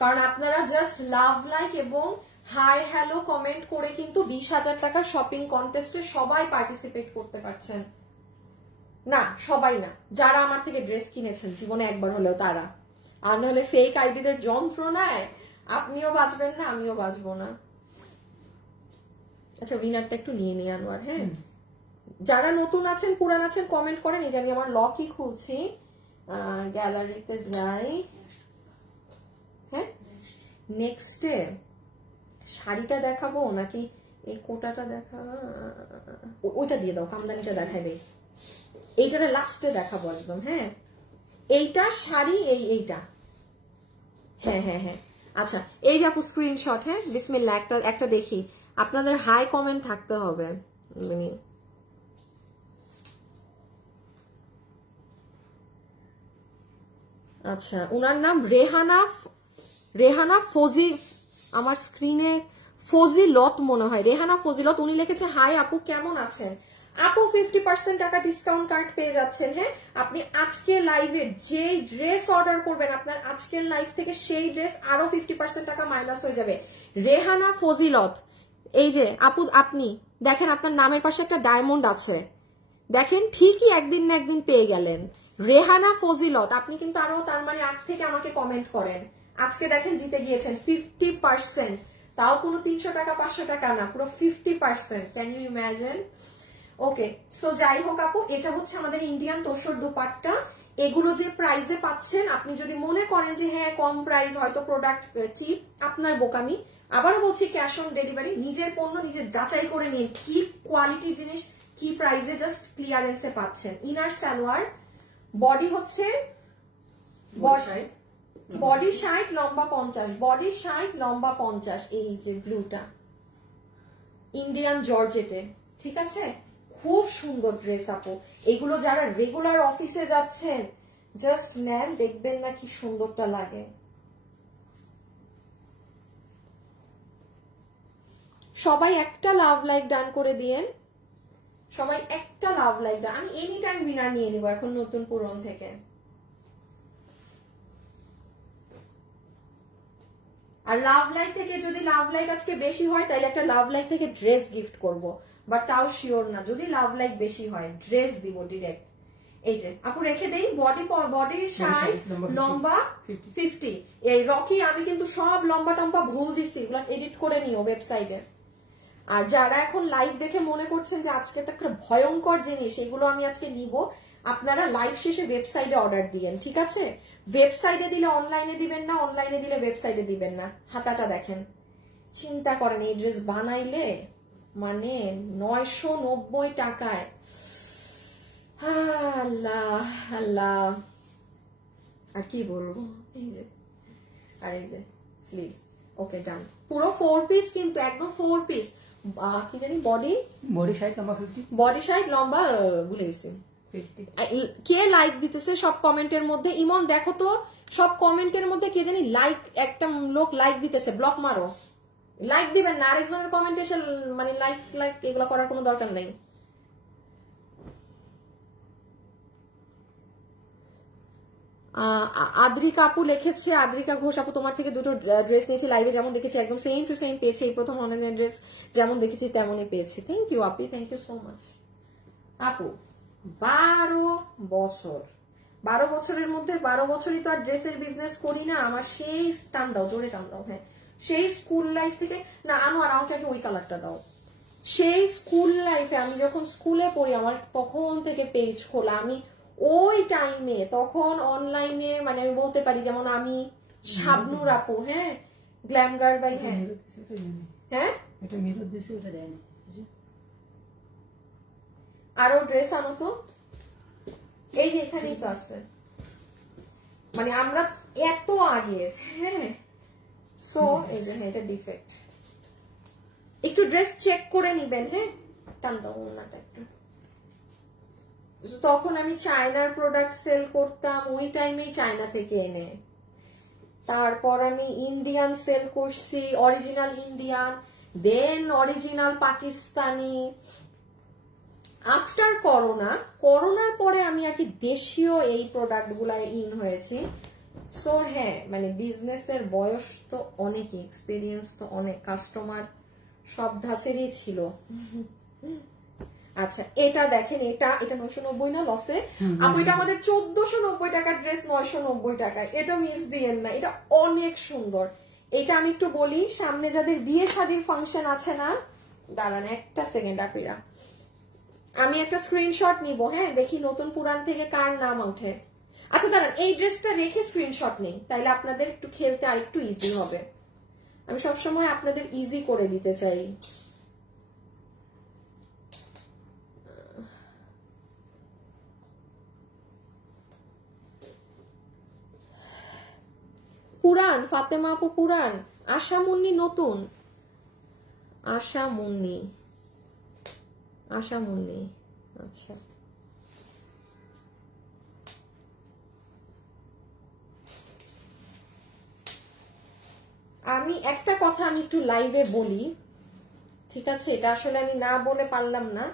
কারণ আপনারা জাস্ট লাভ লাইক এবং হাই হ্যালো কমেন্ট করে কিন্তু 20,000 টাকার শপিং কন্টেস্টে সবাই পার্টিসিপেট করতে পারছেন। না সবাই না, যারা আমার থেকে ড্রেস কিনেছেন জীবনে একবার হলেও তারা। আর নাহলে ফেক আইডিদের যন্ত্রণায় আপনিও বাঁচবেন না, আমিও বাঁচবো না। আচ্ছা উইনারটা একটু নিয়ে নিয়ে আনোয়ার, হ্যাঁ। যারা নতুন আছেন পুরান আছেন কমেন্ট করেন। এই যে আমি আমার লকই খুলছি, গ্যালারিতে যাই, হ্যাঁ। নেক্সটে শাড়িটা দেখাবো নাকি এই কোটাটা দেখা, ওইটা দিয়ে দাও, কামদানিটা দেখাই দেই। এইটা লাস্টে দেখাবো একদম, হ্যাঁ। এইটা শাড়ি, এইটা, হ্যাঁ হ্যাঁ হ্যাঁ। আচ্ছা এই যে আপু স্ক্রিনশট, হ্যাঁ, বিসমিল্লাহ। একটা দেখি, আপনাদের হাই কমেন্ট থাকতে হবে। আচ্ছা উনার নাম রেহানা ফজি, আমার স্ক্রিনে ফজিলত মনে হয়, রেহানা ফজিলত। উনি লিখেছে হাই আপু কেমন আছেন? আপু 50% টাকা ডিসকাউন্ট কার্ড পেয়ে যাচ্ছেন, হ্যাঁ। আপনি আজকের লাইভের যে ড্রেস অর্ডার করবেন, আপনার আজকের লাইভ থেকে সেই ড্রেস আরো 50% টাকা মাইনাস হয়ে যাবে। রেহানা ফজিলত, এই যে আপু আপনি দেখেন আপনার নামের পাশে একটা ডায়মন্ড আছে, দেখেন ঠিকই একদিন না একদিন পেয়ে গেলেন। রেহানা ফজিলত, আপনি কিন্তু আরো তার মানে আগ থেকে আমাকে কমেন্ট করেন। আজকে দেখেন জিতে গিয়েছেন 50%, তাও কোনো 300 টাকা 500 টাকা না, পুরো 50%। Can you imagine? Okay, so যাই হোক আপু, এটা হচ্ছে আমাদের ইন্ডিয়ান তোসর দুপাট্টা। এগুলো যে প্রাইসে পাচ্ছেন, আপনি যদি মনে করেন যে হ্যাঁ কম প্রাইস, হয়তো প্রোডাক্ট চিপ, আপনার বোকামি। আবারও বলছি ক্যাশ অন ডেলিভারি, নিজের পণ্য নিজের যাচাই করে নিন, কি কোয়ালিটির জিনিস কি প্রাইসে জাস্ট ক্লিয়ারেন্সে পাচ্ছেন। ইনার সালোয়ার, বডি হচ্ছে বডি 60 লম্বা 50, বডি 60 লম্বা 50। এই যে ব্লুটা ইন্ডিয়ান জর্জেটে, ঠিক আছে, খুব সুন্দর ড্রেস আপু। এগুলো যারা রেগুলার অফিসে যাচ্ছেন জাস্ট নেন, দেখবেন না কি সুন্দরটা লাগে। সবাই একটা লাভ লাইক ডান করে দিয়েন, সবাই একটা লাভ লাইক ডান। আমি এনি টাইম উইনার নিয়ে নিব এখন নতুন পুরন থেকে। আর লাভ লাইক থেকে যদি লাভ লাইক আজকে বেশি হয় তাহলে একটা লাভ লাইক থেকে ড্রেস গিফট করব, বাট তাও শিওর না। যদি লাভ লাইক বেশি হয় ড্রেস দিব ডিরেক্ট। এই যে আপু রেখে দেই, বডি 60, লম্বা 50। এই রকি আমি কিন্তু সব লম্বা টম্বা ভুল দিছি, এগুলো এডিট করে নিও ওয়েবসাইটে। আর যারা এখন লাইভ দেখে মনে করছেন যে আজকে তো একটা ভয়ঙ্কর জিনিস, এগুলো আমি আজকে নিব, আপনারা লাইভ শেষে ওয়েবসাইটে অর্ডার দিবেন, ঠিক আছে? ওয়েবসাইটে দিলে অনলাইনে দিবেন না, অনলাইনে দিলে ওয়েবসাইটে দিবেন না। হাতাটা দেখেন, চিন্তা করেন এই ড্রেস বানাইলে মানে 990 টাকায়। আল্লাহ আল্লাহ, আর কি বলবো। এই যে আর এই যে স্লিভস, ওকে ডান। পুরো 4 পিস কিন্তু, একদম 4 পিস। কি জানি বডি 60 লম্বা 50, বডি 60 লম্বা ভুলে গেছি। কে লাইক দিতেছে সব কমেন্টের মধ্যে? ইমন দেখো তো সব কমেন্টের মধ্যে কে জানি লাইক, একটা লোক লাইক দিতেছে, ব্লক মারো। লাইক দিবেন না, আরেকজনের কমেন্টে এসে মানে লাইক এগুলো করার কোনো দরকার নেই। আদ্রিকা আপু লিখেছে, আদ্রিকা ঘোষ আপু তোমার থেকে দুটো ড্রেস নিয়েছি লাইভে, যেমন দেখেছি একদম সেম টু সেম পেয়েছি, এই প্রথম অনলাইন ড্রেস যেমন দেখেছি তেমনই পেয়েছি। Thank you Api, thank you so much. আপু 12 বছর, 12 বছরের মধ্যে 12 বছরই তো আর ড্রেসের বিজনেস করি না। আমার সেই টান দাও, জোরে টান দাও। হ্যাঁ, সেই স্কুল লাইফ থেকে না, আনোয়ার আমাকে ওই কালারটা দাও। সেই স্কুল লাইফে আমি যখন স্কুলে পড়ি, আমার তখন থেকে পেজ খোলা। আমি ওই টাইমে তখন অনলাইনে মানে আমি বলতে পারি, যেমন আমি শাবনুর আপু, হ্যাঁ, গ্ল্যাম গার্ল বাই, হ্যাঁ হ্যাঁ, এটা মিরর দিছে, ওটা দেয়নি। আরো ড্রেস আনো তো, এই যে এখানেই তো আছে, মানে আমরা এত আগের। হ্যাঁ, সো এই যে এটা ডিফেক্ট, একটু ড্রেস চেক করে নিবেন। হ্যাঁ, টান দাও ওনাটা একটু। তখন আমি চায়নার প্রোডাক্ট সেল করতাম, ওই টাইমেই চায়না থেকে এনে। তারপর আমি ইন্ডিয়ান সেল করছি, অরিজিনাল ইন্ডিয়ান, দেন অরিজিনাল পাকিস্তানি। আফটার করোনার পরে আমি আর কি দেশীয় এই প্রোডাক্ট গুলায় ইন হয়েছি। সো হ্যাঁ, মানে বিজনেসের বয়স তো অনেক, এক্সপিরিয়েন্স তো অনেক, কাস্টমার সব ধাঁচেরই ছিল। আচ্ছা, এটা দেখেন, এটা 990 না লসে আপু? এটা আমাদের 1490 টাকার ড্রেস 990 টাকায়, এটা মিস দিয়েন না, এটা অনেক সুন্দর। এটা আমি একটু বলি, সামনে যাদের বিয়ে শাদীর ফাংশন আছে না, দাঁড়ান একটা সেকেন্ড আপিরা, আমি একটা স্ক্রিনশট নিব। হ্যাঁ, দেখি নতুন পুরান থেকে কার নাম ওঠে। আচ্ছা দাঁড়ান, এই ড্রেসটা রেখে স্ক্রিনশট নেই, তাইলে আপনাদের একটু খেলতে আর একটু ইজি হবে। আমি সবসময় আপনাদের ইজি করে দিতে চাই। পুরান ফাতেমা আপু পুরান, আশা মুন্নি নতুন, আশা মুন্নি আচ্ছা। আমি একটা কথা আমি একটু লাইভে বলি, ঠিক আছে? এটা আসলে আমি না বলে পারলাম না।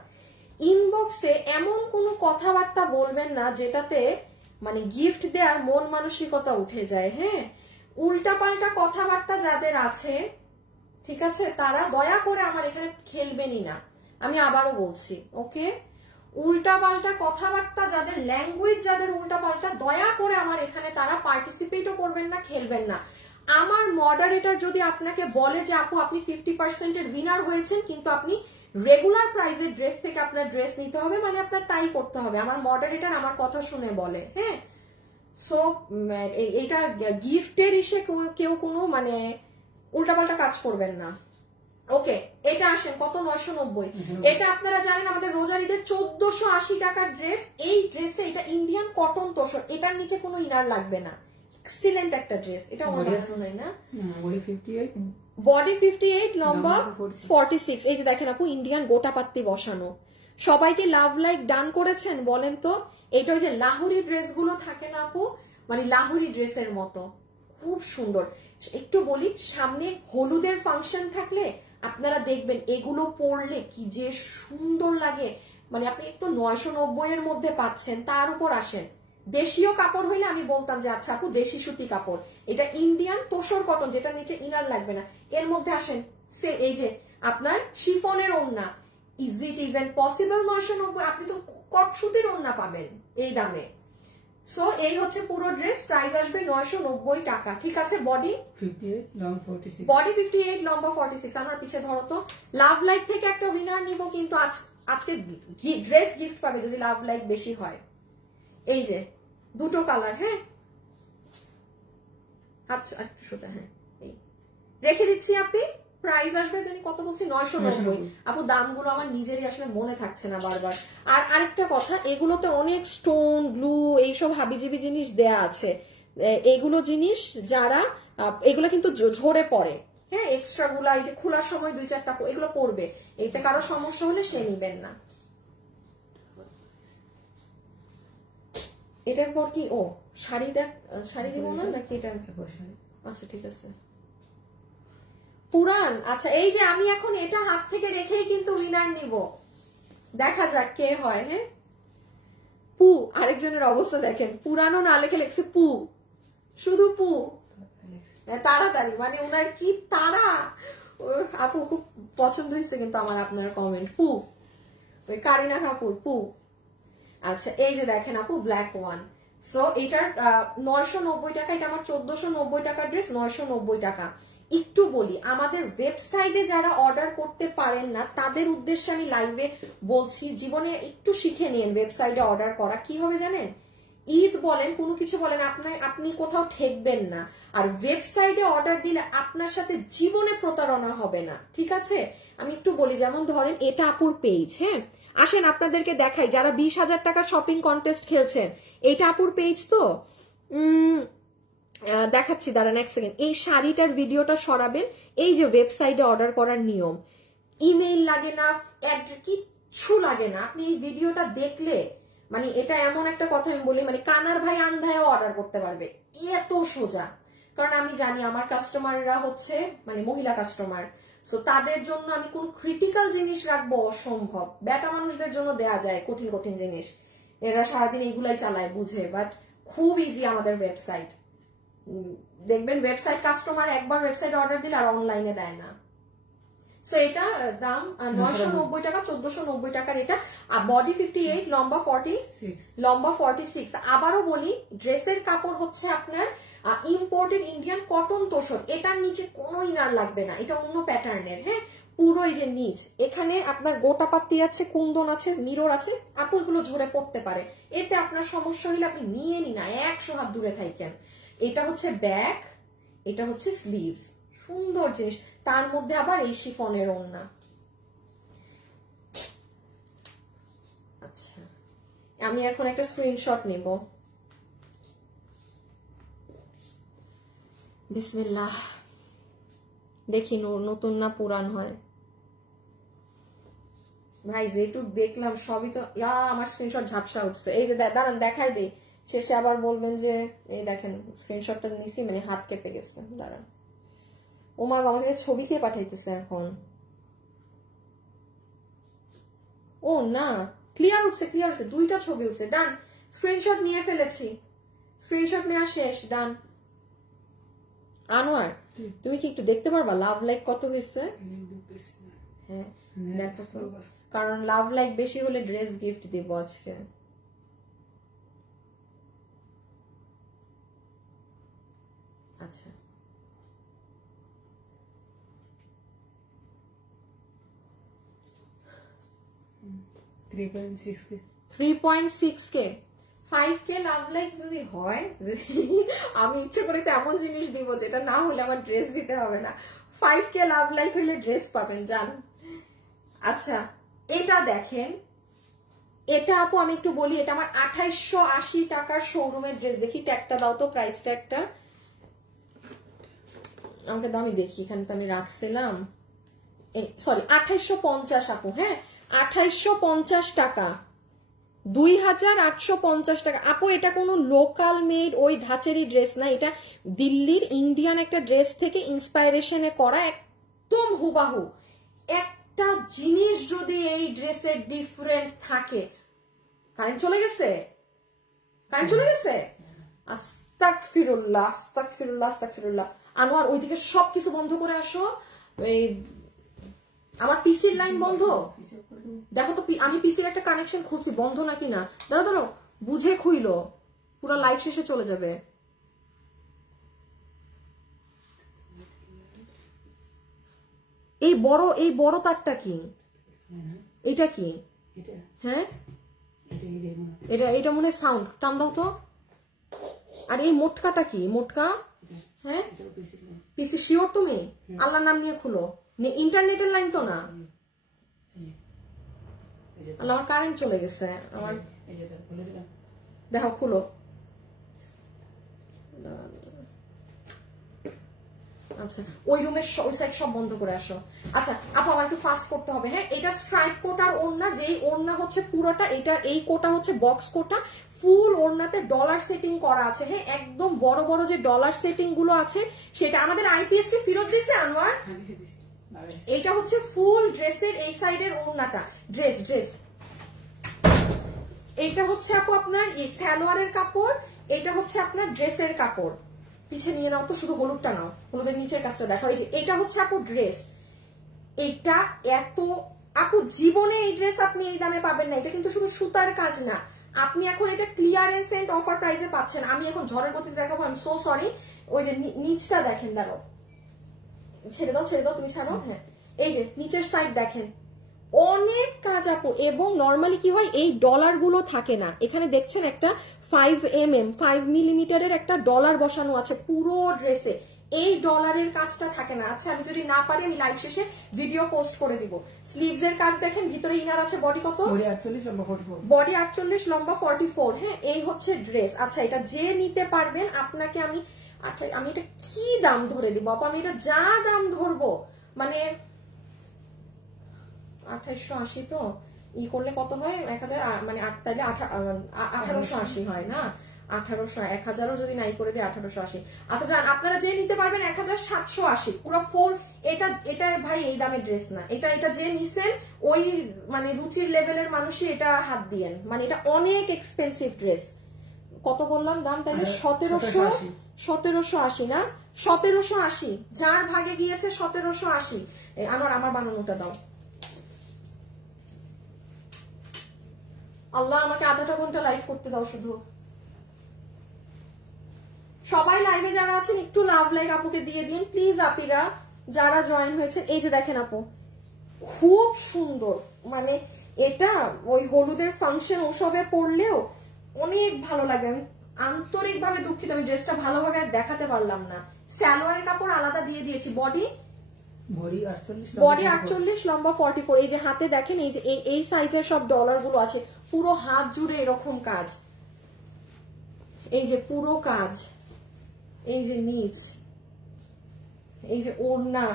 ইনবক্সে এমন কোনো কথাবার্তা বলবেন না যেটাতে মানে গিফট দেওয়ার মন মানসিকতা উঠে যায়। হ্যাঁ, উল্টাপাল্টা কথাবার্তা যাদের আছে, ঠিক আছে, তারা দয়া করে আমার এখানে খেলবেনই না। আমি আবারও বলছি, ওকে? উল্টাপাল্টা কথাবার্তা যাদের, ল্যাঙ্গুয়েজ যাদের উল্টাপাল্টা, দয়া করে আমার এখানে তারা পার্টিসিপেটও করবেন না, খেলবেন না। আমার মডারেটর যদি আপনাকে বলে যে আপু আপনি 50%-এর উইনার হয়েছেন, কিন্তু আপনি রেগুলার প্রাইজের ড্রেস থেকে আপনার ড্রেস নিতে হবে, মানে আপনার তাই করতে হবে। আমার মডারেটর আমার কথা শুনে বলে। হ্যাঁ, সো এইটা গিফটের ইসে কেউ কোনো মানে উল্টাপাল্টা কাজ করবেন না, ওকে? এটা আসেন কত? 990। এটা আপনারা জানেন আমাদের রোজার ঈদের 1480 টাকার ড্রেস। এই ড্রেসে এটা ইন্ডিয়ান কটন তোষক, এটার নিচে কোনো ইনার লাগবে না। এক্সিলেন্ট একটা ড্রেস, এটা অনেক হয় না? বডি 58, লম্বা 46। এই যে দেখেন আপু, ইন্ডিয়ান গোটা পাত্তি বসানো। সবাইকে লাভ লাইক ডান করেছেন বলেন তো? এটা ওই যে লাহোরি ড্রেসগুলো থাকে না আপু, মানে লাহোরি ড্রেসের মতো, খুব সুন্দর। একটু বলি, সামনে হলুদের ফাংশন থাকলে আপনারা দেখবেন এগুলো পরলে কি যে সুন্দর লাগে। মানে আপনি একটু 990 এর মধ্যে পাচ্ছেন, তার উপর আসেন দেশীয় কাপড় হইলে আমি বলতাম যে আচ্ছা আপু দেশি সুতি কাপড়। এটা ইন্ডিয়ান তোষর কটন, যেটা নিচে ইনার লাগবে না। এর মধ্যে আসেন এই যে আপনার শিফনের ওড়না। Is it even possible 990? আপনি তো কট সুতির ওড়না পাবেন এই দামে। সো এই হচ্ছে পুরো ড্রেস, প্রাইস আসবে 990 টাকা। ঠিক আছে, বডি 58 লং 46 বডি 58 লম্বা 46। আমার পিছে ধরো তো। লাভ লাইক থেকে একটা উইনার নিব, কিন্তু আজকে ড্রেস গিফট পাবে যদি লাভ লাইক বেশি হয়। এই যে দুটো কালার, হ্যাঁ আচ্ছা একটু সোজা, হ্যাঁ এই রেখে দিচ্ছি। আপনি প্রাইস আসবে জানি কত বলছি, 990। আপু দামগুলো আমার নিজেরই আসলে মনে থাকছে না বারবার। আর আরেকটা কথা, এগুলোতে অনেক স্টোন গ্লু এইসব হাবিজিবি জিনিস দেয়া আছে। এগুলো জিনিস যারা এগুলো কিন্তু ঝরে পড়ে, হ্যাঁ এক্সট্রা গুলা এই যে খোলার সময় 2-4টা এগুলো পড়বে। এতে কারো সমস্যা হলে সে নিবেন না। এটার পর কি ও শাড়ি দেখ, শাড়ি দিব না নাকি এটা? আচ্ছা ঠিক আছে, পুরান। আচ্ছা এই যে আমি এখন এটা হাত থেকে রেখেই কিন্তু উইনার নিব, দেখা যাক কে হয়। হ্যাঁ পু, আরেকজনের অবস্থা দেখেন, পুরানো না লেখে লেখছে পু, শুধু পু, তাড়াতাড়ি, মানে ওনার কি তারা। আপু খুব পছন্দ হয়েছে কিন্তু আমার আপনার কমেন্ট, পু, ওই কারিনা কাপুর পু। আচ্ছা এই যে দেখেন আপু ব্ল্যাক ওয়ান। সো এটার 990 টাকা, এটা আমার 1490 টাকার ড্রেস, 990 টাকা। একটু বলি, আমাদের ওয়েবসাইটে যারা অর্ডার করতে পারেন না তাদের উদ্দেশ্যে আমি লাইভে বলছি, জীবনে একটু শিখে নিন ওয়েবসাইটে অর্ডার করা কি হবে জানেন। ঈদ বলেন কোনো কিছু বলেন, আপনি কোথাও ঠেকবেন না। আর ওয়েবসাইটে অর্ডার দিলে আপনার সাথে জীবনে প্রতারণা হবে না, ঠিক আছে। আমি একটু বলি, যেমন ধরেন এটা আপুর পেজ, হ্যাঁ আসেন আপনাদেরকে দেখাই, যারা 20,000 টাকার শপিং কন্টেস্ট খেলছেন, এটা আপুর পেজ তো দেখাচ্ছি, দাঁড়ান এক সেকেন্ড। এই শাড়িটার ভিডিওটা সরাবেন। এই যে ওয়েবসাইটে অর্ডার করার নিয়ম, ইমেইল লাগে না, কিচ্ছু লাগে না। আপনি এই ভিডিওটা দেখলে মানে এটা এমন একটা কথা আমি বলি, মানে কানার ভাই আন্ধায়ও অর্ডার করতে পারবে, এত সোজা। কারণ আমি জানি আমার কাস্টমাররা হচ্ছে মানে মহিলা কাস্টমার, সো তাদের জন্য আমি কোন ক্রিটিক্যাল জিনিস রাখবো অসম্ভব। বেটা মানুষদের জন্য দেয়া যায় কঠিন কঠিন জিনিস, এরা সারাদিন এগুলাই চালায় বুঝে, বাট খুব ইজি আমাদের ওয়েবসাইট। দেখবেন ওয়েবসাইট কাস্টমার একবার ওয়েবসাইট অর্ডার দিলে আর অনলাইনে দেয় না। সো এটা দাম 990 টাকা, 1490 টাকার এটা। বডি 58 লম্বা 46। আবারও বলি, ড্রেসের কাপড় হচ্ছে আপনার ইম্পোর্টেড ইন্ডিয়ান কটন তোষক, এটার নিচে কোনো ইনার লাগবে না, এটা অন্য প্যাটার্নের। হ্যাঁ পুরো এই যে নিচ, এখানে আপনার গোটা পাত্তি আছে, কুন্দন আছে, মিরর আছে, আপু এগুলো ঝরে পড়তে পারে, এতে আপনার সমস্যা হলে আপনি নিয়ে নিন না, 100 হাত দূরে থাকেন। এটা হচ্ছে ব্যাক, এটা হচ্ছে স্লিভস, সুন্দর জিনিস, তার মধ্যে আবার এই শিফনের ওড়না। আচ্ছা আমি এখন একটা স্ক্রিনশট নিব, বিসমিল্লাহ, দেখি নতুন না পুরান হয়। ভাই যেটুক দেখলাম সবই তো, আমার স্ক্রিনশট ঝাপসা উঠছে। এই যে দাঁড়ান দেখাই দিই, শেষে আবার বলবেন যে এই দেখেন স্ক্রিনশটটা নিছি মানে হাত কেঁপে গেছে। দাঁড়ান, ও মা আমাকে ছবি কে পাঠাইতেছে এখন। ও না, ক্লিয়ার উঠছে, দুইটা ছবি উঠছে। ডান, স্ক্রিনশট নিয়ে ফেলেছি, স্ক্রিনশট নেওয়া শেষ, ডান। আনোয়ার তুমি কি একটু দেখতে পারবা লাভ লাইক কত হয়েছে? হ্যাঁ দেখো তো, কারণ লাভ লাইক বেশি হলে ড্রেস গিফট দিব আজকে। আচ্ছা 3.6K 5K লাভ লাইক যদি হয়, আমি ইচ্ছে করে তেমন জিনিস দিব যেটা না হলে আমার ড্রেস দিতে হবে না। 5K লাভ লাইক হলে ড্রেস পাবেন জান। আচ্ছা এটা দেখেন, এটা আপু আমি একটু বলি, এটা আমার 2880 টাকার শোরুমের ড্রেস। দেখি ট্যাগটা দাও তো, প্রাইস ট্যাগটা আমাকে দাও, আমি দেখি, এখানে তো আমি রাখছিলাম, সরি 2850 আপু, হ্যাঁ 2850 টাকা, 2850 টাকা আপু। এটা কোনো লোকাল মেড ওই ধাঁচেরই ড্রেস না, এটা দিল্লির ইন্ডিয়ান একটা ড্রেস থেকে ইন্সপাইরেশনে করা, একদম হুবাহু। একটা জিনিস যদি এই ড্রেসের ডিফারেন্ট থাকে, কারেন্ট চলে গেছে, আস্তাগফিরুল্লাহ আস্তাগফিরুল্লাহ আস্তাগফিরুল্লাহ। আনোয়ার ওইদিকে সবকিছু বন্ধ করে আসো, এই আমার পিসির লাইন বন্ধ, দেখো তো আমি পিসির একটা কানেকশন খুঁজছি, বন্ধ নাকি না। দাঁড়ো দাঁড়ো, বুঝে খুইলো, পুরো লাইভ শেষে চলে যাবে। এই বড় তারটা কি? এটা কি? হ্যাঁ এটা মনে হয় সাউন্ড, টান দাও তো। আর এই মোটকাটা কি? মোটকা? হ্যাঁ পিসি শিওর তুমি? আল্লাহর নাম নিয়ে খুলো, ইন্টারনেটের লাইন তো না? আল্লাহ, আমার কারেন্ট চলে গেছে আমার, দেখো খুলো। আচ্ছা ওই রুমের ওই সাইড সব বন্ধ করে আসো। আচ্ছা আপু আমার একটু ফাস্ট করতে হবে। হ্যাঁ এটা স্ট্রাইপ কোট আর ওড়না, যেই ওড়না হচ্ছে পুরোটা, এটা এই কোটা হচ্ছে বক্স কোটা, ফুল ওড়নাতে ডলার সেটিং করা আছে। হ্যাঁ একদম বড় বড় যে ডলার সেটিং গুলো আছে সেটা আমাদের আইপিএস কে ফেরত দিছে আনোয়ার। এইটা হচ্ছে ফুল ড্রেসের এই সাইডের ওড়নাটা, ড্রেস এইটা হচ্ছে আপু আপনার সালোয়ারের কাপড়, এটা হচ্ছে আপনার ড্রেসের কাপড়। পিছিয়ে নিয়ে নাও তো, শুধু হলুদটা নাও, হলুদের নিচের কাজটা দেখো। এই যে এটা হচ্ছে আপু ড্রেস, এইটা এত আপু জীবনে এই ড্রেস আপনি এই দামে পাবেন না। এটা কিন্তু শুধু সুতার কাজ না, আপনি এখন এটা ক্লিয়ারেন্স এন্ড অফার প্রাইসে পাচ্ছেন। আমি এখন ঝড়ের গতিতে দেখাবো, আমি সো সরি। ওই যে নিচটা দেখেন, দাঁড়াও, ছেড়ে দাও তুমি ছাড়ো। হ্যাঁ এই যে নিচের সাইড দেখেন, অনেক কাজ আপু। এবং নর্মালি কি হয়, এই ডলার গুলো থাকে না, এখানে দেখছেন একটা 5 মিলিমিটারের একটা ডলার বসানো আছে পুরো ড্রেসে, এই ডলারের কাজটা থাকে না। আচ্ছা আমি যদি না পারি আমি লাইভ শেষে ভিডিও পোস্ট করে দিব। স্লিভস এর কাজ দেখেন, ভিতরে ইনার আছে, বডি কত? বডি 48 লম্বা 44। হ্যাঁ এই হচ্ছে ড্রেস। আচ্ছা এটা যে নিতে পারবেন আপনাকে আমি এটা কি দাম ধরে দিব আপু? আমি এটা যা দাম ধরবো, মানে 2880 তো ই করলে কত হয়? 1000, মানে তাইলে 1880 হয় না? 1800, 1000ও যদি নাই করে দেয় 1880। আচ্ছা জান আপনারা যে নিতে পারবেন 1780 পুরো ফুল। এটা ভাই এই দামের ড্রেস না, এটা যে নিছেন ওই মানে রুচির লেভেলের মানুষই এটা হাত দিয়েন, মানে এটা অনেক এক্সপেন্সিভ ড্রেস। কত বললাম দাম তাইলে? 1780 না? 1780 যার ভাগে গিয়েছে 1780। আমার বানানোটা দাও। আল্লাহ আমাকে আধাটা ঘন্টা লাইভ করতে দাও শুধু। সবাই লাইভে যারা আছেন একটু লাভ লাইক আপুকে দিয়ে দিন প্লিজ। আপিরা যারা জয়েন হয়েছে, এই যে দেখেন আপু খুব সুন্দর, মানে এটা ওই হলুদের ফাংশন ওসবে পড়লেও অনেক ভালো লাগে। আমি আন্তরিক ভাবে দুঃখিত, আমি ড্রেসটা ভালোভাবে আর দেখাতে পারলাম না। সালোয়ারের কাপড় আলাদা দিয়ে দিয়েছি, বডি 48 লম্বা 44। এই যে হাতে দেখেন, এই যে এই সাইজের সব ডলার গুলো আছে, পুরো হাত জুড়ে এরকম কাজ, এই যে পুরো কাজ, এই যে নিচ, এই যে ওড়না,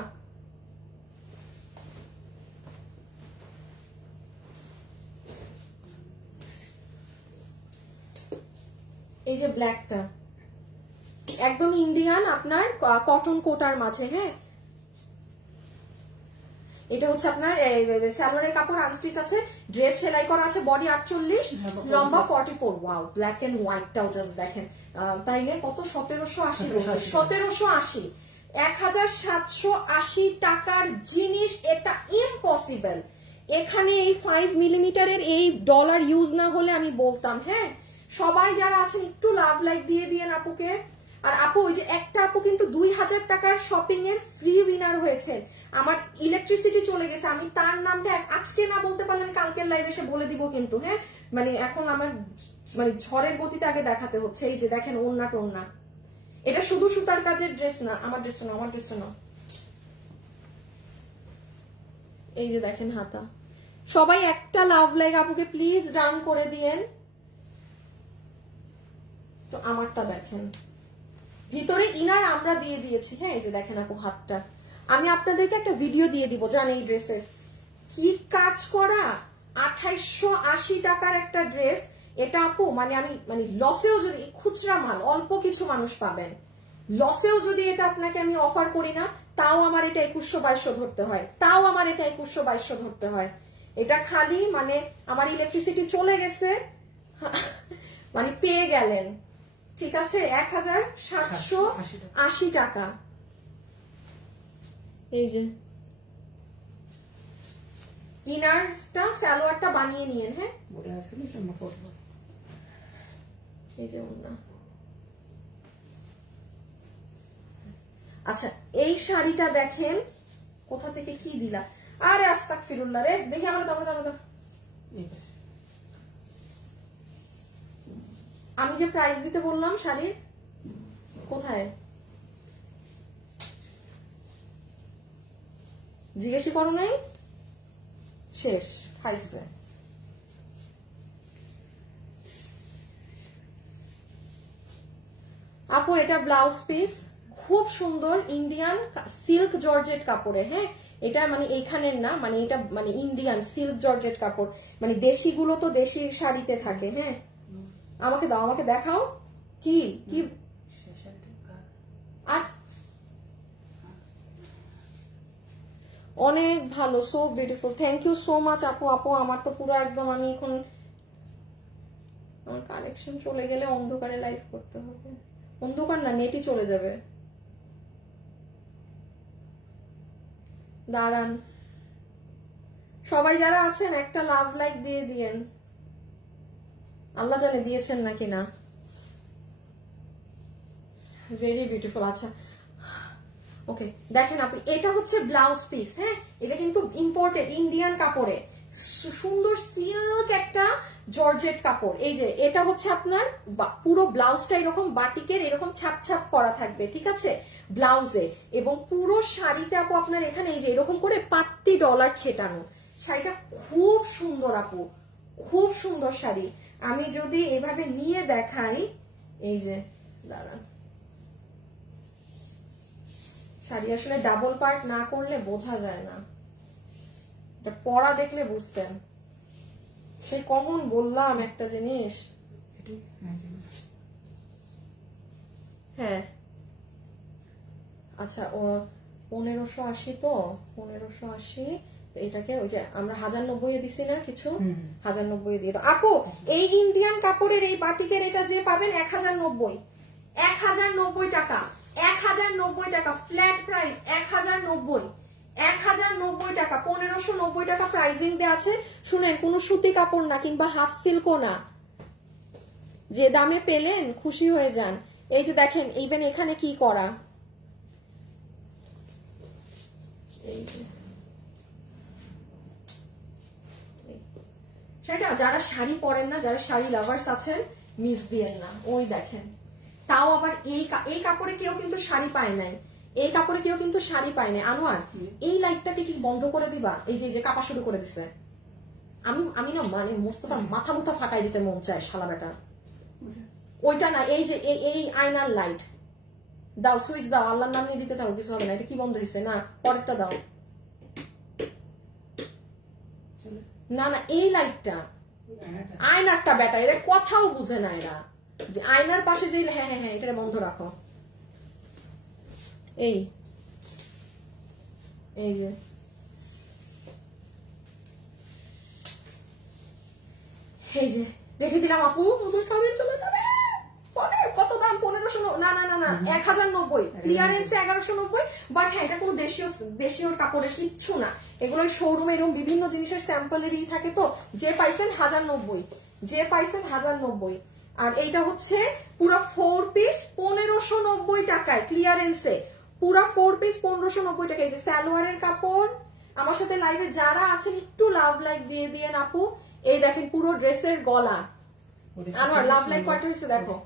এই যে ব্ল্যাকটা একদম ইন্ডিয়ান আপনার কটন কোটার মাঝে। হ্যাঁ এটা হচ্ছে আপনার সালোয়ারের কাপড় আনস্টিচ আছে, ড্রেস সেলাই করা আছে, বডি 48 লম্বা 44। ওয়াও ব্ল্যাক এন্ড হোয়াইটটাও জাস্ট দেখেন, তাইলে কত? 1780 1780 টাকার জিনিস। এটা ইম্পসিবল। এখানে এই 5 মিলিমিটারের এই ডলার ইউজ না হলে আমি বলতাম। হ্যাঁ সবাই যারা আছেন একটু লাভ লাইক দিয়ে দিয়েন আপুকে। আর আপু ওই যে একটা আপু কিন্তু 2000 টাকার শপিং এর ফ্রি উইনার হয়েছে। আমার ইলেকট্রিসিটি চলে গেছে, আমি তার নামটা আজকে না বলতে পারলে আমি কালকের লাইভে এসে বলে দিব কিন্তু। হ্যাঁ মানে এখন আমার মানে ঝড়ের গতিতে আগে দেখাতে হচ্ছে। এই যে দেখেন ওড়না টোড়না, এটা শুধু সুতার কাজের ড্রেস না। আমার ড্রেসটা না, এই যে দেখেন হাতা। সবাই একটা লাভ লাইক আপুকে প্লিজ ডান করে দিয়েন। তো আমারটা দেখেন, ভিতরে ইনার আমরা দিয়ে দিয়েছি। হ্যাঁ এই যে দেখেন আপু হাতটা, আমি আপনাদেরকে একটা ভিডিও দিয়ে দিব জান এই ড্রেসের কি কাজ করা। 2880 টাকার একটা ড্রেস এটা আপু, মানে আমি মানে লসেও যদি, খুচরা মাল অল্প কিছু মানুষ পাবেন, লসেও যদি এটা আপনাকে আমি অফার করি না তাও আমার এটা 2100-2200 ধরতে হয়, ধরতে হয়। এটা খালি মানে আমার ইলেকট্রিসিটি চলে গেছে, মানে পেয়ে গেলেন, ঠিক আছে? 1780 টাকা। এই যে ইনারটা সালোয়ারটা বানিয়ে নিয়েন। হ্যাঁ, বডি আসলে লম্বা 44। এই যে ওন্না। আচ্ছা, এই শাড়িটা দেখেন, কোথা থেকে কি দিলা? আরে আস্তাগফিরুল্লাহ রে, দেখি আমার দাও। আমি যে প্রাইস দিতে বললাম শাড়ির, কোথায় জিজ্ঞেস করো নাই? শেষ, খাইছে। আপু এটা ব্লাউজ পিস, খুব সুন্দর ইন্ডিয়ান সিল্ক জর্জেট কাপড়ে। হ্যাঁ, এটা মানে এইখানের না, মানে এটা মানে ইন্ডিয়ান সিল্ক জর্জেট কাপড়, মানে দেশি গুলো তো দেশি শাড়িতে থাকে। হ্যাঁ, আমাকে দাও, আমাকে দেখাও কি কি। আর অনেক ভালো, so beautiful, thank you so much আপু। আপু আমার তো পুরো একদম, আমি এখন আমার কানেকশন চলে গেলে অন্ধকারে লাইভ করতে হবে। অন্ধকার না, নেটই চলে যাবে। দাঁড়ান, সবাই যারা আছেন একটা লাভ লাইক দিয়ে দিয়েন। আল্লাহ জানে দিয়েছেন নাকি না। Very beautiful. আচ্ছা ওকে, দেখেন আপনি, এটা হচ্ছে ব্লাউজ পিস। হ্যাঁ, এটা কিন্তু ইম্পোর্টেড ইন্ডিয়ান কাপড়ে, সুন্দর সিল্ক একটা জর্জেট কাপড়। এই যে এটা হচ্ছে আপনার পুরো ব্লাউজটা এরকম বাটিকের এরকম ছাপ ছাপ করা থাকবে, ঠিক আছে, ব্লাউজে। এবং পুরো শাড়িতে আপু আপনার এখানে এই যে এরকম করে পাত্তি ডলার ছেটানো। শাড়িটা খুব সুন্দর আপু, খুব সুন্দর শাড়ি। আমি যদি এভাবে নিয়ে দেখাই, এই যে দাঁড়ান, শাড়ি আসলে ডাবল পার্ট না করলে বোঝা যায় না, এটা পরা দেখলে বুঝতেন। সেই কমন বললাম একটা জিনিস। হ্যাঁ আচ্ছা, ও 1580 তো 1580, এটাকে ওই যে আমরা 1090 দিছি না কিছু, 1090 দিয়ে। তো আপু এই ইন্ডিয়ান কাপড়ের এই বাটিকের এটা যে পাবেন 1090, 1090 টাকা, 1090 টাকা ফ্ল্যাট প্রাইস, 1090, 1090 টাকা, 1590 টাকা প্রাইজিং দেওয়া আছে। শুনেন, কোন সুতি কাপড় না কিংবা হাফ সিল্কও না, যে দামে পেলেন খুশি হয়ে যান। এই যে দেখেন, ইভেন এখানে কি করা, সেটা যারা শাড়ি পরেন না, যারা শাড়ি লাভার্স আছেন, মিস দিয়েন না। ওই দেখেন, তাও আবার এই কাপড়ে কেউ কিন্তু শাড়ি পায় নাই, এই কাপড়ে কেউ কিন্তু শাড়ি পায় নাই। আনোয়ার, এই লাইটটাকে কি বন্ধ করে দিবা? এই যে কাপা শুরু করে দিছে। আমি না মানে মোস্তফার মাথা মুথা ফাটাই দিতে মন চায় শালা বেটা। ওইটা না, এই যে এই আয়নার লাইট দাও, সুইচ দাও, আল্লাহর নাম নিয়ে দিতে থাকো, কিছু হবে না। এটা কি বন্ধ হয়েছে? না, পরেরটা দাও। না না, এই লাইটটা, আয়নারটা বেটা, এরা কথাও বুঝে না এরা, যে আয়নার পাশে যে, হ্যাঁ হ্যাঁ হ্যাঁ, এটা বন্ধ রাখো। এই যে এই যে রেখে দিলাম আপু, চলে যাবে। কত দাম? 1500? না না না না, 1090, ক্লিয়ারেন্সে 1190। বাট হ্যাঁ, এটা কোনো দেশীয় কাপড়ের কিচ্ছু না, এগুলো শোরুমে এরকম বিভিন্ন জিনিসের স্যাম্পলেরই থাকে। তো যে পাইছেন 1090, যে পাইছেন 1090। আর এইটা হচ্ছে পুরো 4 পিস 1590 টাকায় ক্লিয়ারেন্সে, পুরো 4 পিস 1590 টাকা। এই যে সালোয়ারের কাপড়। আমার সাথে লাইভে যারা আছেন একটু লাভ লাইক দিয়ে দিয়েন আপু। এই দেখেন পুরো ড্রেসের গলা। আমার লাভ লাইক কয়টা হয়েছে দেখো।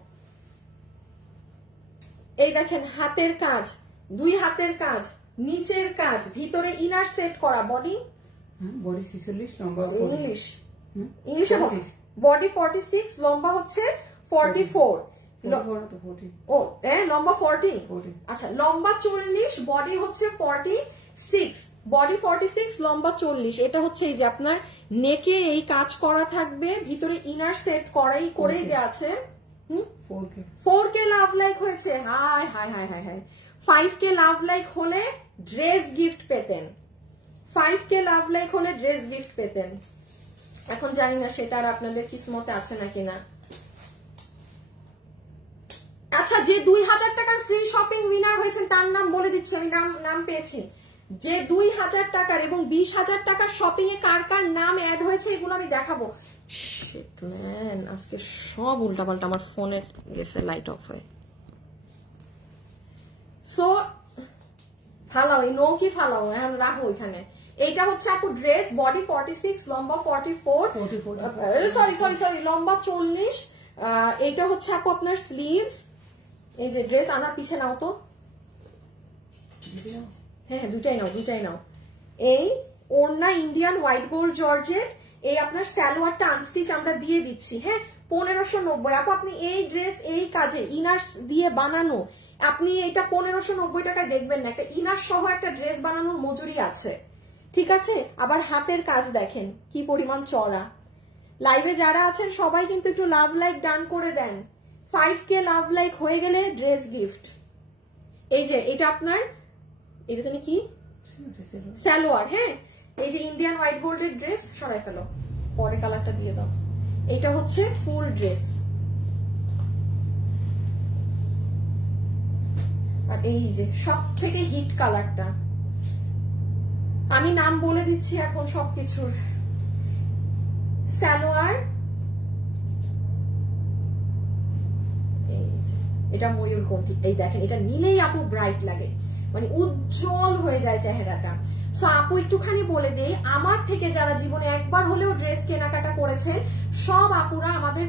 এই দেখেন হাতের কাজ, 2 হাতের কাজ, নিচের কাজ, ভিতরে ইনার সেট করা। বডি 46, লম্বা ইংলিশে বডি 46, লম্বা হচ্ছে 44। ও হ্যাঁ, লম্বা 40। আচ্ছা, লম্বা 40, বডি হচ্ছে 46, বডি 46, লম্বা 40। এটা হচ্ছে এই যে আপনার নেকে এই কাজ করা থাকবে, ভিতরে ইনার সেট করেই দেওয়া আছে। 4K লাভ লাইক হয়েছে। High high high high high, 5K love like হলে ড্রেস গিফট পেতেন, 5K লাভ লাইক হলে ড্রেস গিফট পেতেন। এখন জানি না সেটা আর আপনাদের কিসমতে আছে নাকি না। আচ্ছা, যে 2000 টাকার ফ্রি শপিং উইনার হয়েছেন তার নাম বলে দিচ্ছি, আমি নাম পেয়েছি। যে 2000 টাকার এবং 20,000 টাকার শপিং এ কার কার নাম অ্যাড হয়েছে এগুলো আমি দেখাবো। শিট ম্যান, আজকে সব উল্টাপাল্টা, আমার ফোনের গেছে লাইট অফ হয়ে। সো ফালাও, এই নৌকি ফালাও, এখন রাখো এখানে। এইটা হচ্ছে আপু ড্রেস, বডি 46, লম্বা 44, সরি লম্বা 40। এইটা হচ্ছে আপু আপনার স্লিভস। এই যে ড্রেস, আমার পিছে নাও তো, হ্যাঁ দুটাই নাও। এই ওড়না ইন্ডিয়ান হোয়াইট গোল্ড জর্জেট। এই আপনার সালোয়ারটা আনস্টিচ আমরা দিয়ে দিচ্ছি, হ্যাঁ 1590। আপু আপনি এই ড্রেস এই কাজে ইনার্স দিয়ে বানানো, আপনি এটা 1590 টাকায় দেখবেন না। একটা ইনার সহ একটা ড্রেস বানানোর মজুরি আছে, ঠিক আছে। আবার হাতের কাজ দেখেন কি পরিমাণ চড়া। লাইভে যারা আছেন সবাই কিন্তু একটু লাভ লাইক ডান করে দেন। 5K লাভ লাইক হয়ে গেলে ড্রেস গিফট। এই যে এটা আপনার, এটা জানি কি সালোয়ার, হ্যাঁ এই যে ইন্ডিয়ান হোয়াইট গোল্ডের ড্রেস, সরাই ফেলো, পরে কালারটা দিয়ে দাও। এটা হচ্ছে ফুল ড্রেস। আর এই যে সব থেকে হিট কালারটা, আমি নাম বলে দিচ্ছি এখন সবকিছুর। সালোয়ার, এটা ময়ূরকণ্ঠী। এই দেখেন, এটা নিলেই আপু ব্রাইট লাগে, মানে উজ্জ্বল হয়ে যায় চেহারাটা। সো আপু একটুখানি বলে দেই, আমার থেকে যারা জীবনে একবার হলেও ড্রেস কেনাকাটা করেছেন সব আপুরা আমাদের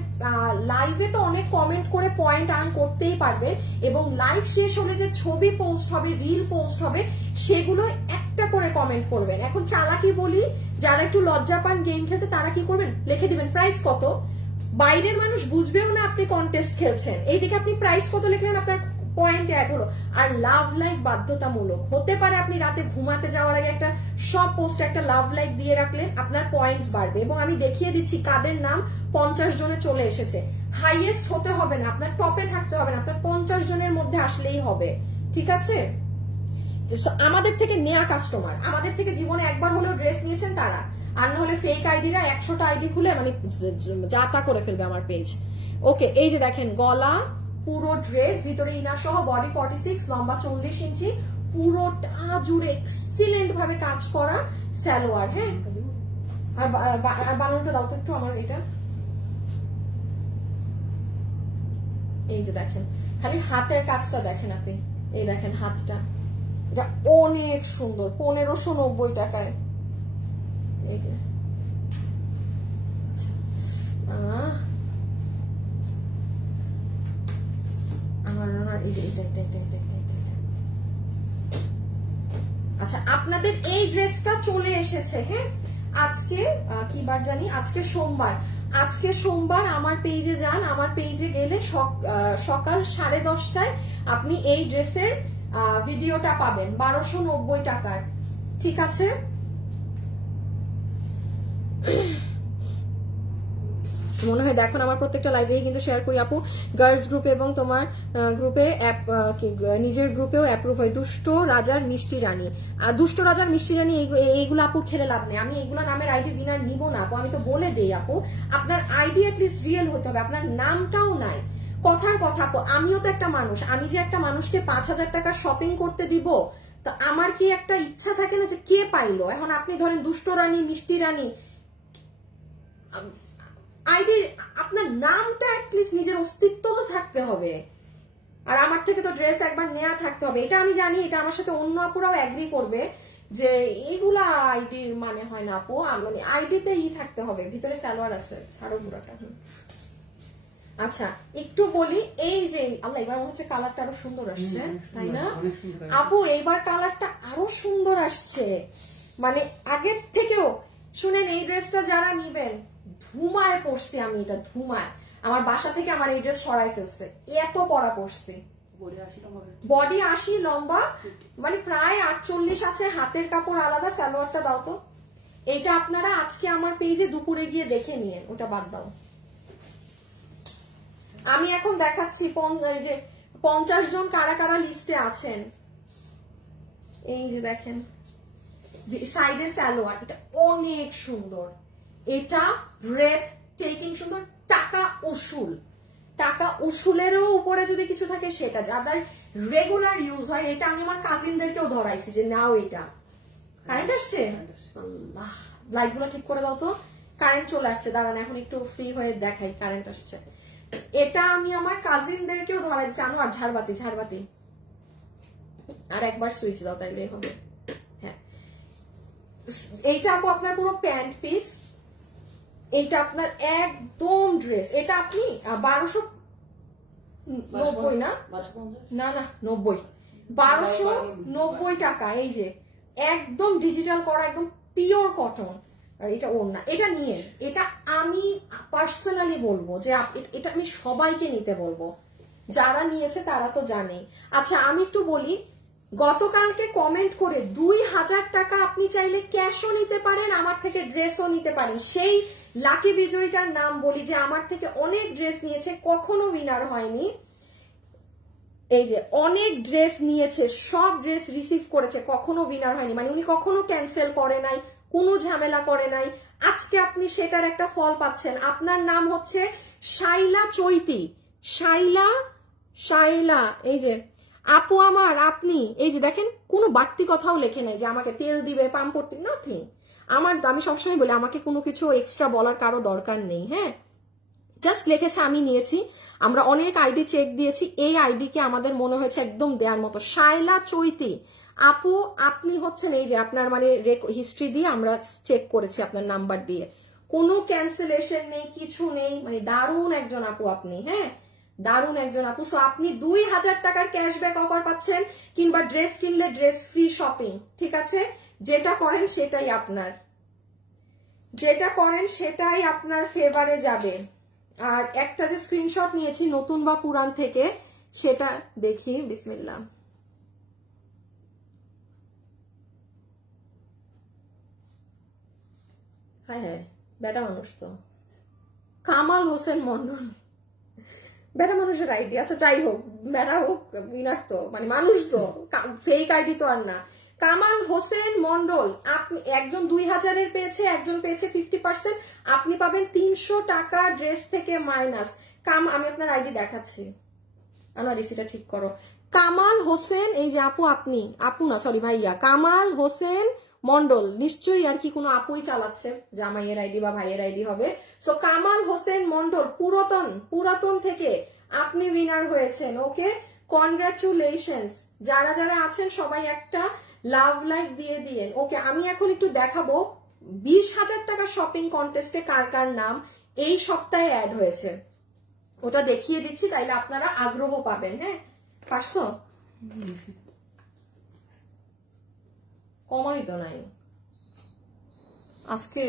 লাইভে তো অনেক কমেন্ট করে পয়েন্ট আর্ন করতেই পারবেন, এবং লাইভ শেষ হলে যে ছবি পোস্ট হবে, রিল পোস্ট হবে, সেগুলো একটা করে কমেন্ট করবেন। এখন চালাকি বলি, যারা একটু লজ্জা পান গেম খেলতে, তারা কি করবেন, লিখে দিবেন প্রাইস কত। বাইরের মানুষ বুঝবেও না আপনি কন্টেস্ট খেলছেন, এইদিকে আপনি প্রাইস কত লিখলেন, আপনার পয়েন্ট অ্যাড হলো। আর লাভ লাইক বাধ্যতামূলক হতে পারে, আপনি রাতে ঘুমাতে যাওয়ার আগে একটা সব পোস্টে একটা লাভ লাইক দিয়ে রাখলেন, আপনার পয়েন্টস বাড়বে। এবং আমি দেখিয়ে দিচ্ছি কাদের নাম 50 জনে চলে এসেছে। হাইয়েস্ট হতে হবে না, আপনার টপে থাকতে হবে না, আপনার 50 জনের মধ্যে আসলেই হবে, ঠিক আছে। আমাদের থেকে নেয়া কাস্টমার, আমাদের থেকে জীবনে একবার হলেও ড্রেস নিয়েছেন তারা, আর না হলে ফেক আইডিরা 100টা আইডি খুলে মানে যা তা করে ফেলবে আমার পেজ। ওকে, এই যে দেখেন গলা পুরো ড্রেস, ভিতরে ইনার সহ, বডি 46, লম্বা 40 ইঞ্চি, পুরোটা জুড়ে এক্সিলেন্ট ভাবে কাজ করা সালোয়ার, হ্যাঁ। আর বানানোটা দাও তো একটু আমার এটা। এই যে দেখেন, খালি হাতের কাজটা দেখেন আপনি, এই দেখেন হাতটা, এটা অনেক সুন্দর, 1590 টাকায়। এই যে আচ্ছা, আপনাদের এই ড্রেসটা চলে এসেছে, হ্যাঁ। আজকে কি বার জানি, আজকে সোমবার। আজকে সোমবার আমার পেজে যান, আমার পেজে গেলে সকাল 10:30টায় আপনি এই ড্রেসের ভিডিওটা পাবেন 1290 টাকার, ঠিক আছে। মনে হয় দেখুন আমার প্রত্যেকটা লাইভে কিন্তু শেয়ার করি আপু, গার্লস গ্রুপে এবং তোমার গ্রুপে নিজের গ্রুপেও অ্যাপ্রুভ হয়। দুষ্ট রাজার মিষ্টি রানী, দুষ্ট রাজার মিষ্টি রানী এইগুলো আপু খেলে লাভ নেই। আমি এইগুলো নামের আইডি উইনার নিব না আপু, আমি তো বলে দেই আপু, আপনার আইডি অ্যাটলিস্ট রিয়েল হতে হবে, আপনার নামটাও নাই। কথার কথা আপু, আমিও তো একটা মানুষ, আমি যে একটা মানুষকে 5000 টাকা শপিং করতে দিব, তো আমার কি একটা ইচ্ছা থাকে না যে কে পাইলো। এখন আপনি ধরেন দুষ্ট রানী, মিষ্টি রানী, আইডির আপনার নামটা অ্যাটলিস্ট নিজের অস্তিত্ব তো থাকতে হবে। আর আমার থেকে তো ড্রেস একবার নেয়া থাকতে হবে, এটা আমি জানি, এটা আমার সাথে অন্য আপুরাও এগ্রি করবে যে এইগুলা আইডির মানে হয় না আপু, মানে আইডিতে থাকতে হবে, ভিতরে সালোয়ার আছে, ছাড়ো পুরাটা। আচ্ছা একটু বলি, এই যে আল্লাহ এবার মনে হচ্ছে কালারটা আরো সুন্দর আসছে, তাই না আপু? এইবার কালারটা আরো সুন্দর আসছে, মানে আগের থেকেও। শুনেন, এই ড্রেসটা যারা নিবেন, ধুমায় পড়ছি আমি, এটা ধুমায়, আমার বাসা থেকে আমার এই ড্রেস সরাই ফেলছে, এত পরা পড়ছি। বডি 80, লম্বা মানে প্রায় 48 আছে, হাতের কাপড় আলাদা। সালোয়ারটা দাও তো, এইটা আপনারা আজকে আমার পেজে দুপুরে গিয়ে দেখে নিয়েন, ওটা বাদ দাও। আমি এখন দেখাচ্ছি যে 50 জন কারা কারা লিস্টে আছেন। এই যে দেখেন সাইডে সালোয়ার, এটা অনেক সুন্দর, এটা ব্রেথ টেকিং সুন্দর। টাকা উসুল, টাকা উসুলেরও উপরে যদি কিছু থাকে সেটা, যাদের রেগুলার ইউজ হয়, এটা আমি আমার কাজিনদেরকেও ধরাইছি যে নাও এটা কারেন্ট আসছে? আল্লাহ, লাইট গুলো ঠিক করে দাও তো। কারেন্ট চলে আসছে, দাঁড়ান এখন একটু ফ্রি হয়ে দেখাই। কারেন্ট আসছে। এটা আমি আমার কাজিনদেরকেও ধরাই দিচ্ছি। আনোয়ার ঝাড়বাতি, ঝাড়বাতি আর একবার সুইচ দাও তাইলে হবে। হ্যাঁ, এইটা আপু আপনার পুরো প্যান্ট পিস, এইটা আপনার একদম ড্রেস। এটা আপনি 1290 না না না 90, 1290 টাকা। এই যে একদম ডিজিটাল করা, একদম পিওর কটন। আর এটা ওড়না, এটা নিয়ে, এটা আমি পার্সোনালি বলবো যে এটা আমি সবাইকে নিতে বলবো, যারা নিয়েছে তারা তো জানে। আচ্ছা আমি একটু বলি, গতকালকে কমেন্ট করে 2000 টাকা আপনি চাইলে ক্যাশও নিতে পারেন, আমার থেকে ড্রেসও নিতে পারেন। সেই লাকি বিজয়ীটার নাম বলি যে আমার থেকে অনেক ড্রেস নিয়েছে, কখনো উইনার হয়নি। এই যে অনেক ড্রেস নিয়েছে, সব ড্রেস রিসিভ করেছে, কখনো উইনার হয়নি। মানে উনি কখনো ক্যান্সেল করে নাই, কোনো ঝামেলা করে নাই। আজকে আপনি সেটার একটা ফল পাচ্ছেন। আপনার নাম হচ্ছে শাইলা চৈতি। শাইলা, এই যে আপু আমার, আপনি এই যে দেখেন কোনো বাড়তি কথাও লেখে নাই যে আমাকে তেল দিবে, পাম্পটি, নাথিং। আমি সবসময় বলি আমাকে কোনো কিছু এক্সট্রা বলার কারো দরকার নেই। হ্যাঁ, জাস্ট লিখেছে আমি নিয়েছি। আমরা অনেক আইডি চেক দিয়েছি, এই আইডিকে আমাদের মনে হয়েছে একদম দেওয়ার মতো। শাইলা চৈতি আপু আপনি হচ্ছেন, এই যে আপনার মানে হিস্ট্রি দিয়ে আমরা চেক করেছি, আপনার নাম্বার দিয়ে কোনো ক্যান্সেলেশন নেই, কিছু নেই। মানে দারুণ একজন আপু আপনি। হ্যাঁ, দারুণ একজন আপু। সো আপনি 2000 টাকার ক্যাশব্যাক অফার পাচ্ছেন, কিংবা ড্রেস কিনলে ড্রেস ফ্রি শপিং। ঠিক আছে, যেটা করেন সেটাই আপনার ফেভারে যাবে। আর একটা যে স্ক্রিনশট নিয়েছি নতুন বা পুরান থেকে, সেটা দেখি। বিসমিল্লাহ। হ্যাঁ হ্যাঁ, বেটা মানুষ তো, কামাল হোসেন মন্ডল, বেটা মানুষের আইডি। আচ্ছা যাই হোক, বেটা হোক উইনার তো, মানে মানুষ তো, ফেক আইডি তো আর না। কামাল হোসেন মন্ডল, আপনি একজন 2000-এর পেয়েছে, একজন পেয়েছে 50%। আপনি পাবেন 300 টাকা ড্রেস থেকে মাইনাস। আমি আপনার আইডি দেখাচ্ছি, আমার রিসিটা ঠিক করো। কামাল হোসেন, এই যে আপু, আপু না সরি ভাইয়া, কামাল হোসেন মন্ডল, নিশ্চয়ই আর কি কোনো আপুই চালাচ্ছে, জামাইয়ের আইডি বা ভাইয়ের আইডি হবে। সো কামাল হোসেন মন্ডল পুরাতন থেকে আপনি উইনার হয়েছেন। ওকে, কনগ্রাচুলেশনস। যারা যারা আছেন সবাই একটা লাভ লাইক দিয়ে দিয়েন। ওকে, আমি এখন একটু দেখাবো 20,000 টাকা শপিং কন্টেস্টে কার কার নাম এই সপ্তাহে অ্যাড হয়েছে, ওটা দেখিয়ে দিচ্ছি, তাইলে আপনারা আগ্রহ পাবেন। হ্যাঁ, পারছো? কমাই তো নাই। আজকে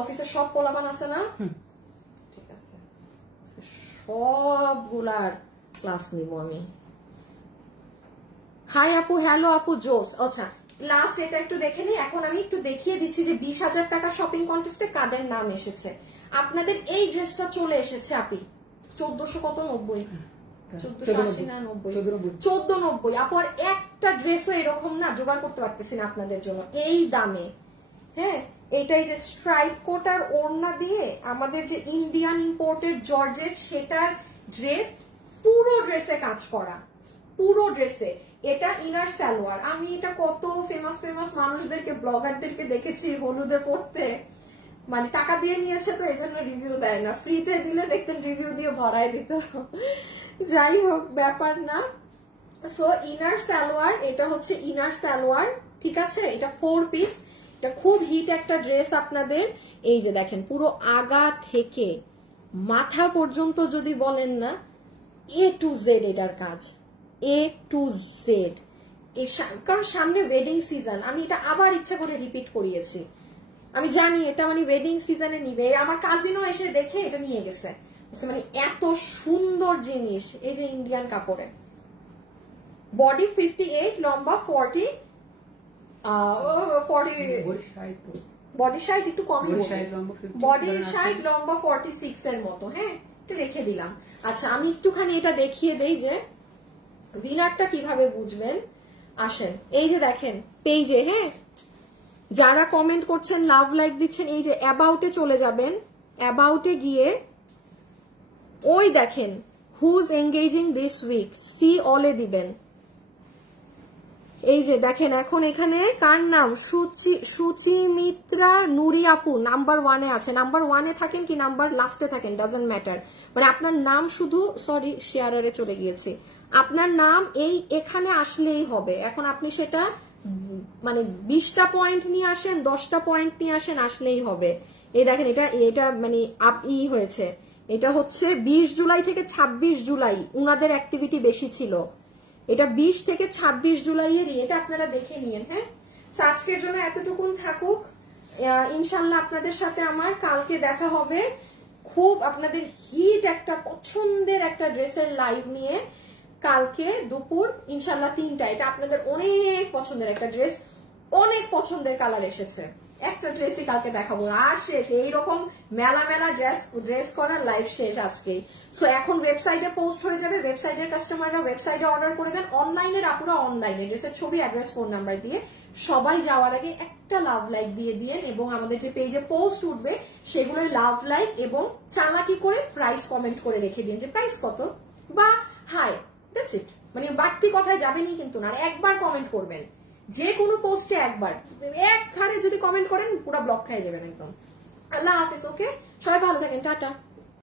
অফিসে সব পোলাপান আছে না? ঠিক আছে, সবগুলার ক্লাস নিব আমি। হাই আপু, হ্যালো আপু, জোস। আচ্ছা লাস্ট এটা একটু দেখে নিই। এখন আমি একটু দেখিয়ে দিচ্ছি যে 20,000 টাকা শপিং কন্টেস্টে কাদের নাম এসেছে। আপনাদের এই ড্রেসটা চলে এসেছে আপি 1490, 1480 না 1490 আপু। আর একটা ড্রেসও এরকম না জোগাড় করতে পারতেছি না আপনাদের জন্য এই দামে। হ্যাঁ, এইটাই যে স্ট্রাইপ কোট আর ওড়না দিয়ে আমাদের যে ইন্ডিয়ান ইম্পোর্টেড জর্জেট, সেটার ড্রেস, পুরো ড্রেসে কাজ করা, পুরো ড্রেসে। এটা ইনার সালোয়ার। আমি এটা কত ফেমাস মানুষদেরকে, ব্লগারদেরকে দেখেছি হলুদে পড়তে, মানে টাকা দিয়ে নিয়েছে তো এই জন্য রিভিউ দেয় না, ফ্রিতে দিলে দেখতেন রিভিউ দিয়ে ভরাই দিত। যাই হোক, ব্যাপার না। সো ইনার সালোয়ার, এটা হচ্ছে ইনার সালোয়ার। ঠিক আছে, এটা 4 পিস, এটা খুব হিট একটা ড্রেস আপনাদের। এই যে দেখেন পুরো আগা থেকে মাথা পর্যন্ত যদি বলেন না, A to Z এটার কাজ, A to Z। কারণ সামনে ওয়েডিং সিজন, আমি এটা আবার ইচ্ছা করে রিপিট করিয়েছি। আমি জানি এটা মানে ওয়েডিং সিজনে নিবে। আমার কাজিনও এসে দেখে এটা নিয়ে গেছে, মানে এত সুন্দর জিনিস। এই যে ইন্ডিয়ান কাপড়ে, বডি 58, লম্বা 40, বডি সাইড একটু কমই, বডি সাইড লম্বা 46 এর মতো। হ্যাঁ, একটু রেখে দিলাম। আচ্ছা আমি একটুখানি এটা দেখিয়ে দেই যে উইনারটা কিভাবে বুঝবেন। আসেন, এই যে দেখেন পেজে, হ্যাঁ যারা কমেন্ট করছেন, লাভ লাইক দিচ্ছেন, এই যে অ্যাবাউটে চলে যাবেন। অ্যাবাউটে গিয়ে ওই দেখেন who's engaging this week, see অলে দিবেন। এই যে দেখেন এখন এখানে কার নাম, সুচিমিত্রা নুরি আপু নাম্বার 1-এ আছে। নাম্বার 1-এ থাকেন কি নাম্বার লাস্টে থাকেন, ডাজন্ট ম্যাটার, মানে আপনার নাম শুধু, সরি শেয়ারে চলে গিয়েছে, আপনার নাম এই এখানে আসলেই হবে। এখন আপনি সেটা মানে 20টা পয়েন্ট নিয়ে আসেন, 10টা পয়েন্ট নিয়ে আসেন, আসলেই হবে। এই দেখেন এটা মানে হয়েছে, এটা হচ্ছে 20 জুলাই থেকে 26 জুলাই উনাদের অ্যাক্টিভিটি বেশি ছিল, এটা 20 থেকে 26 জুলাইয়েরই, এটা আপনারা দেখে নিয়েন। হ্যাঁ, আজকের জন্য এতটুকুন থাকুক, ইনশাল্লাহ আপনাদের সাথে আমার কালকে দেখা হবে খুব আপনাদের হিট একটা পছন্দের একটা ড্রেসের লাইভ নিয়ে, কালকে দুপুর ইনশাল্লাহ 3টা। এটা আপনাদের অনেক পছন্দের একটা ড্রেস, অনেক পছন্দের কালার এসেছে, একটা ড্রেসই কালকে দেখাবো, আর শেষ এইরকম মেলা মেলা ড্রেস করার লাইভ শেষ আজকে। সো এখন ওয়েবসাইটে পোস্ট হয়ে যাবে, ওয়েবসাইটের কাস্টমাররা ওয়েবসাইটে অর্ডার করে দেন, অনলাইনের আপুরা অনলাইনে ড্রেসের ছবি, অ্যাড্রেস, ফোন নাম্বার দিয়ে সবাই যাওয়ার আগে একটা লাভ লাইক দিয়ে দিয়েন, এবং আমাদের যে পেজে পোস্ট উঠবে সেগুলোই লাভ লাইক এবং চালাকি করে প্রাইস কমেন্ট করে রেখে দিন যে প্রাইস কত বা হাই, দ্যাটস ইট। মানে বাড়তি কথায় যাবেনই কিন্তু না, একবার কমেন্ট করবেন, যে কোনো পোস্টে একবার, এক ঘাড়ে যদি কমেন্ট করেন পুরো ব্লক খেয়ে যাবেন একদম। আল্লাহ হাফেজ, ওকে, সবাই ভালো থাকেন, টাটা।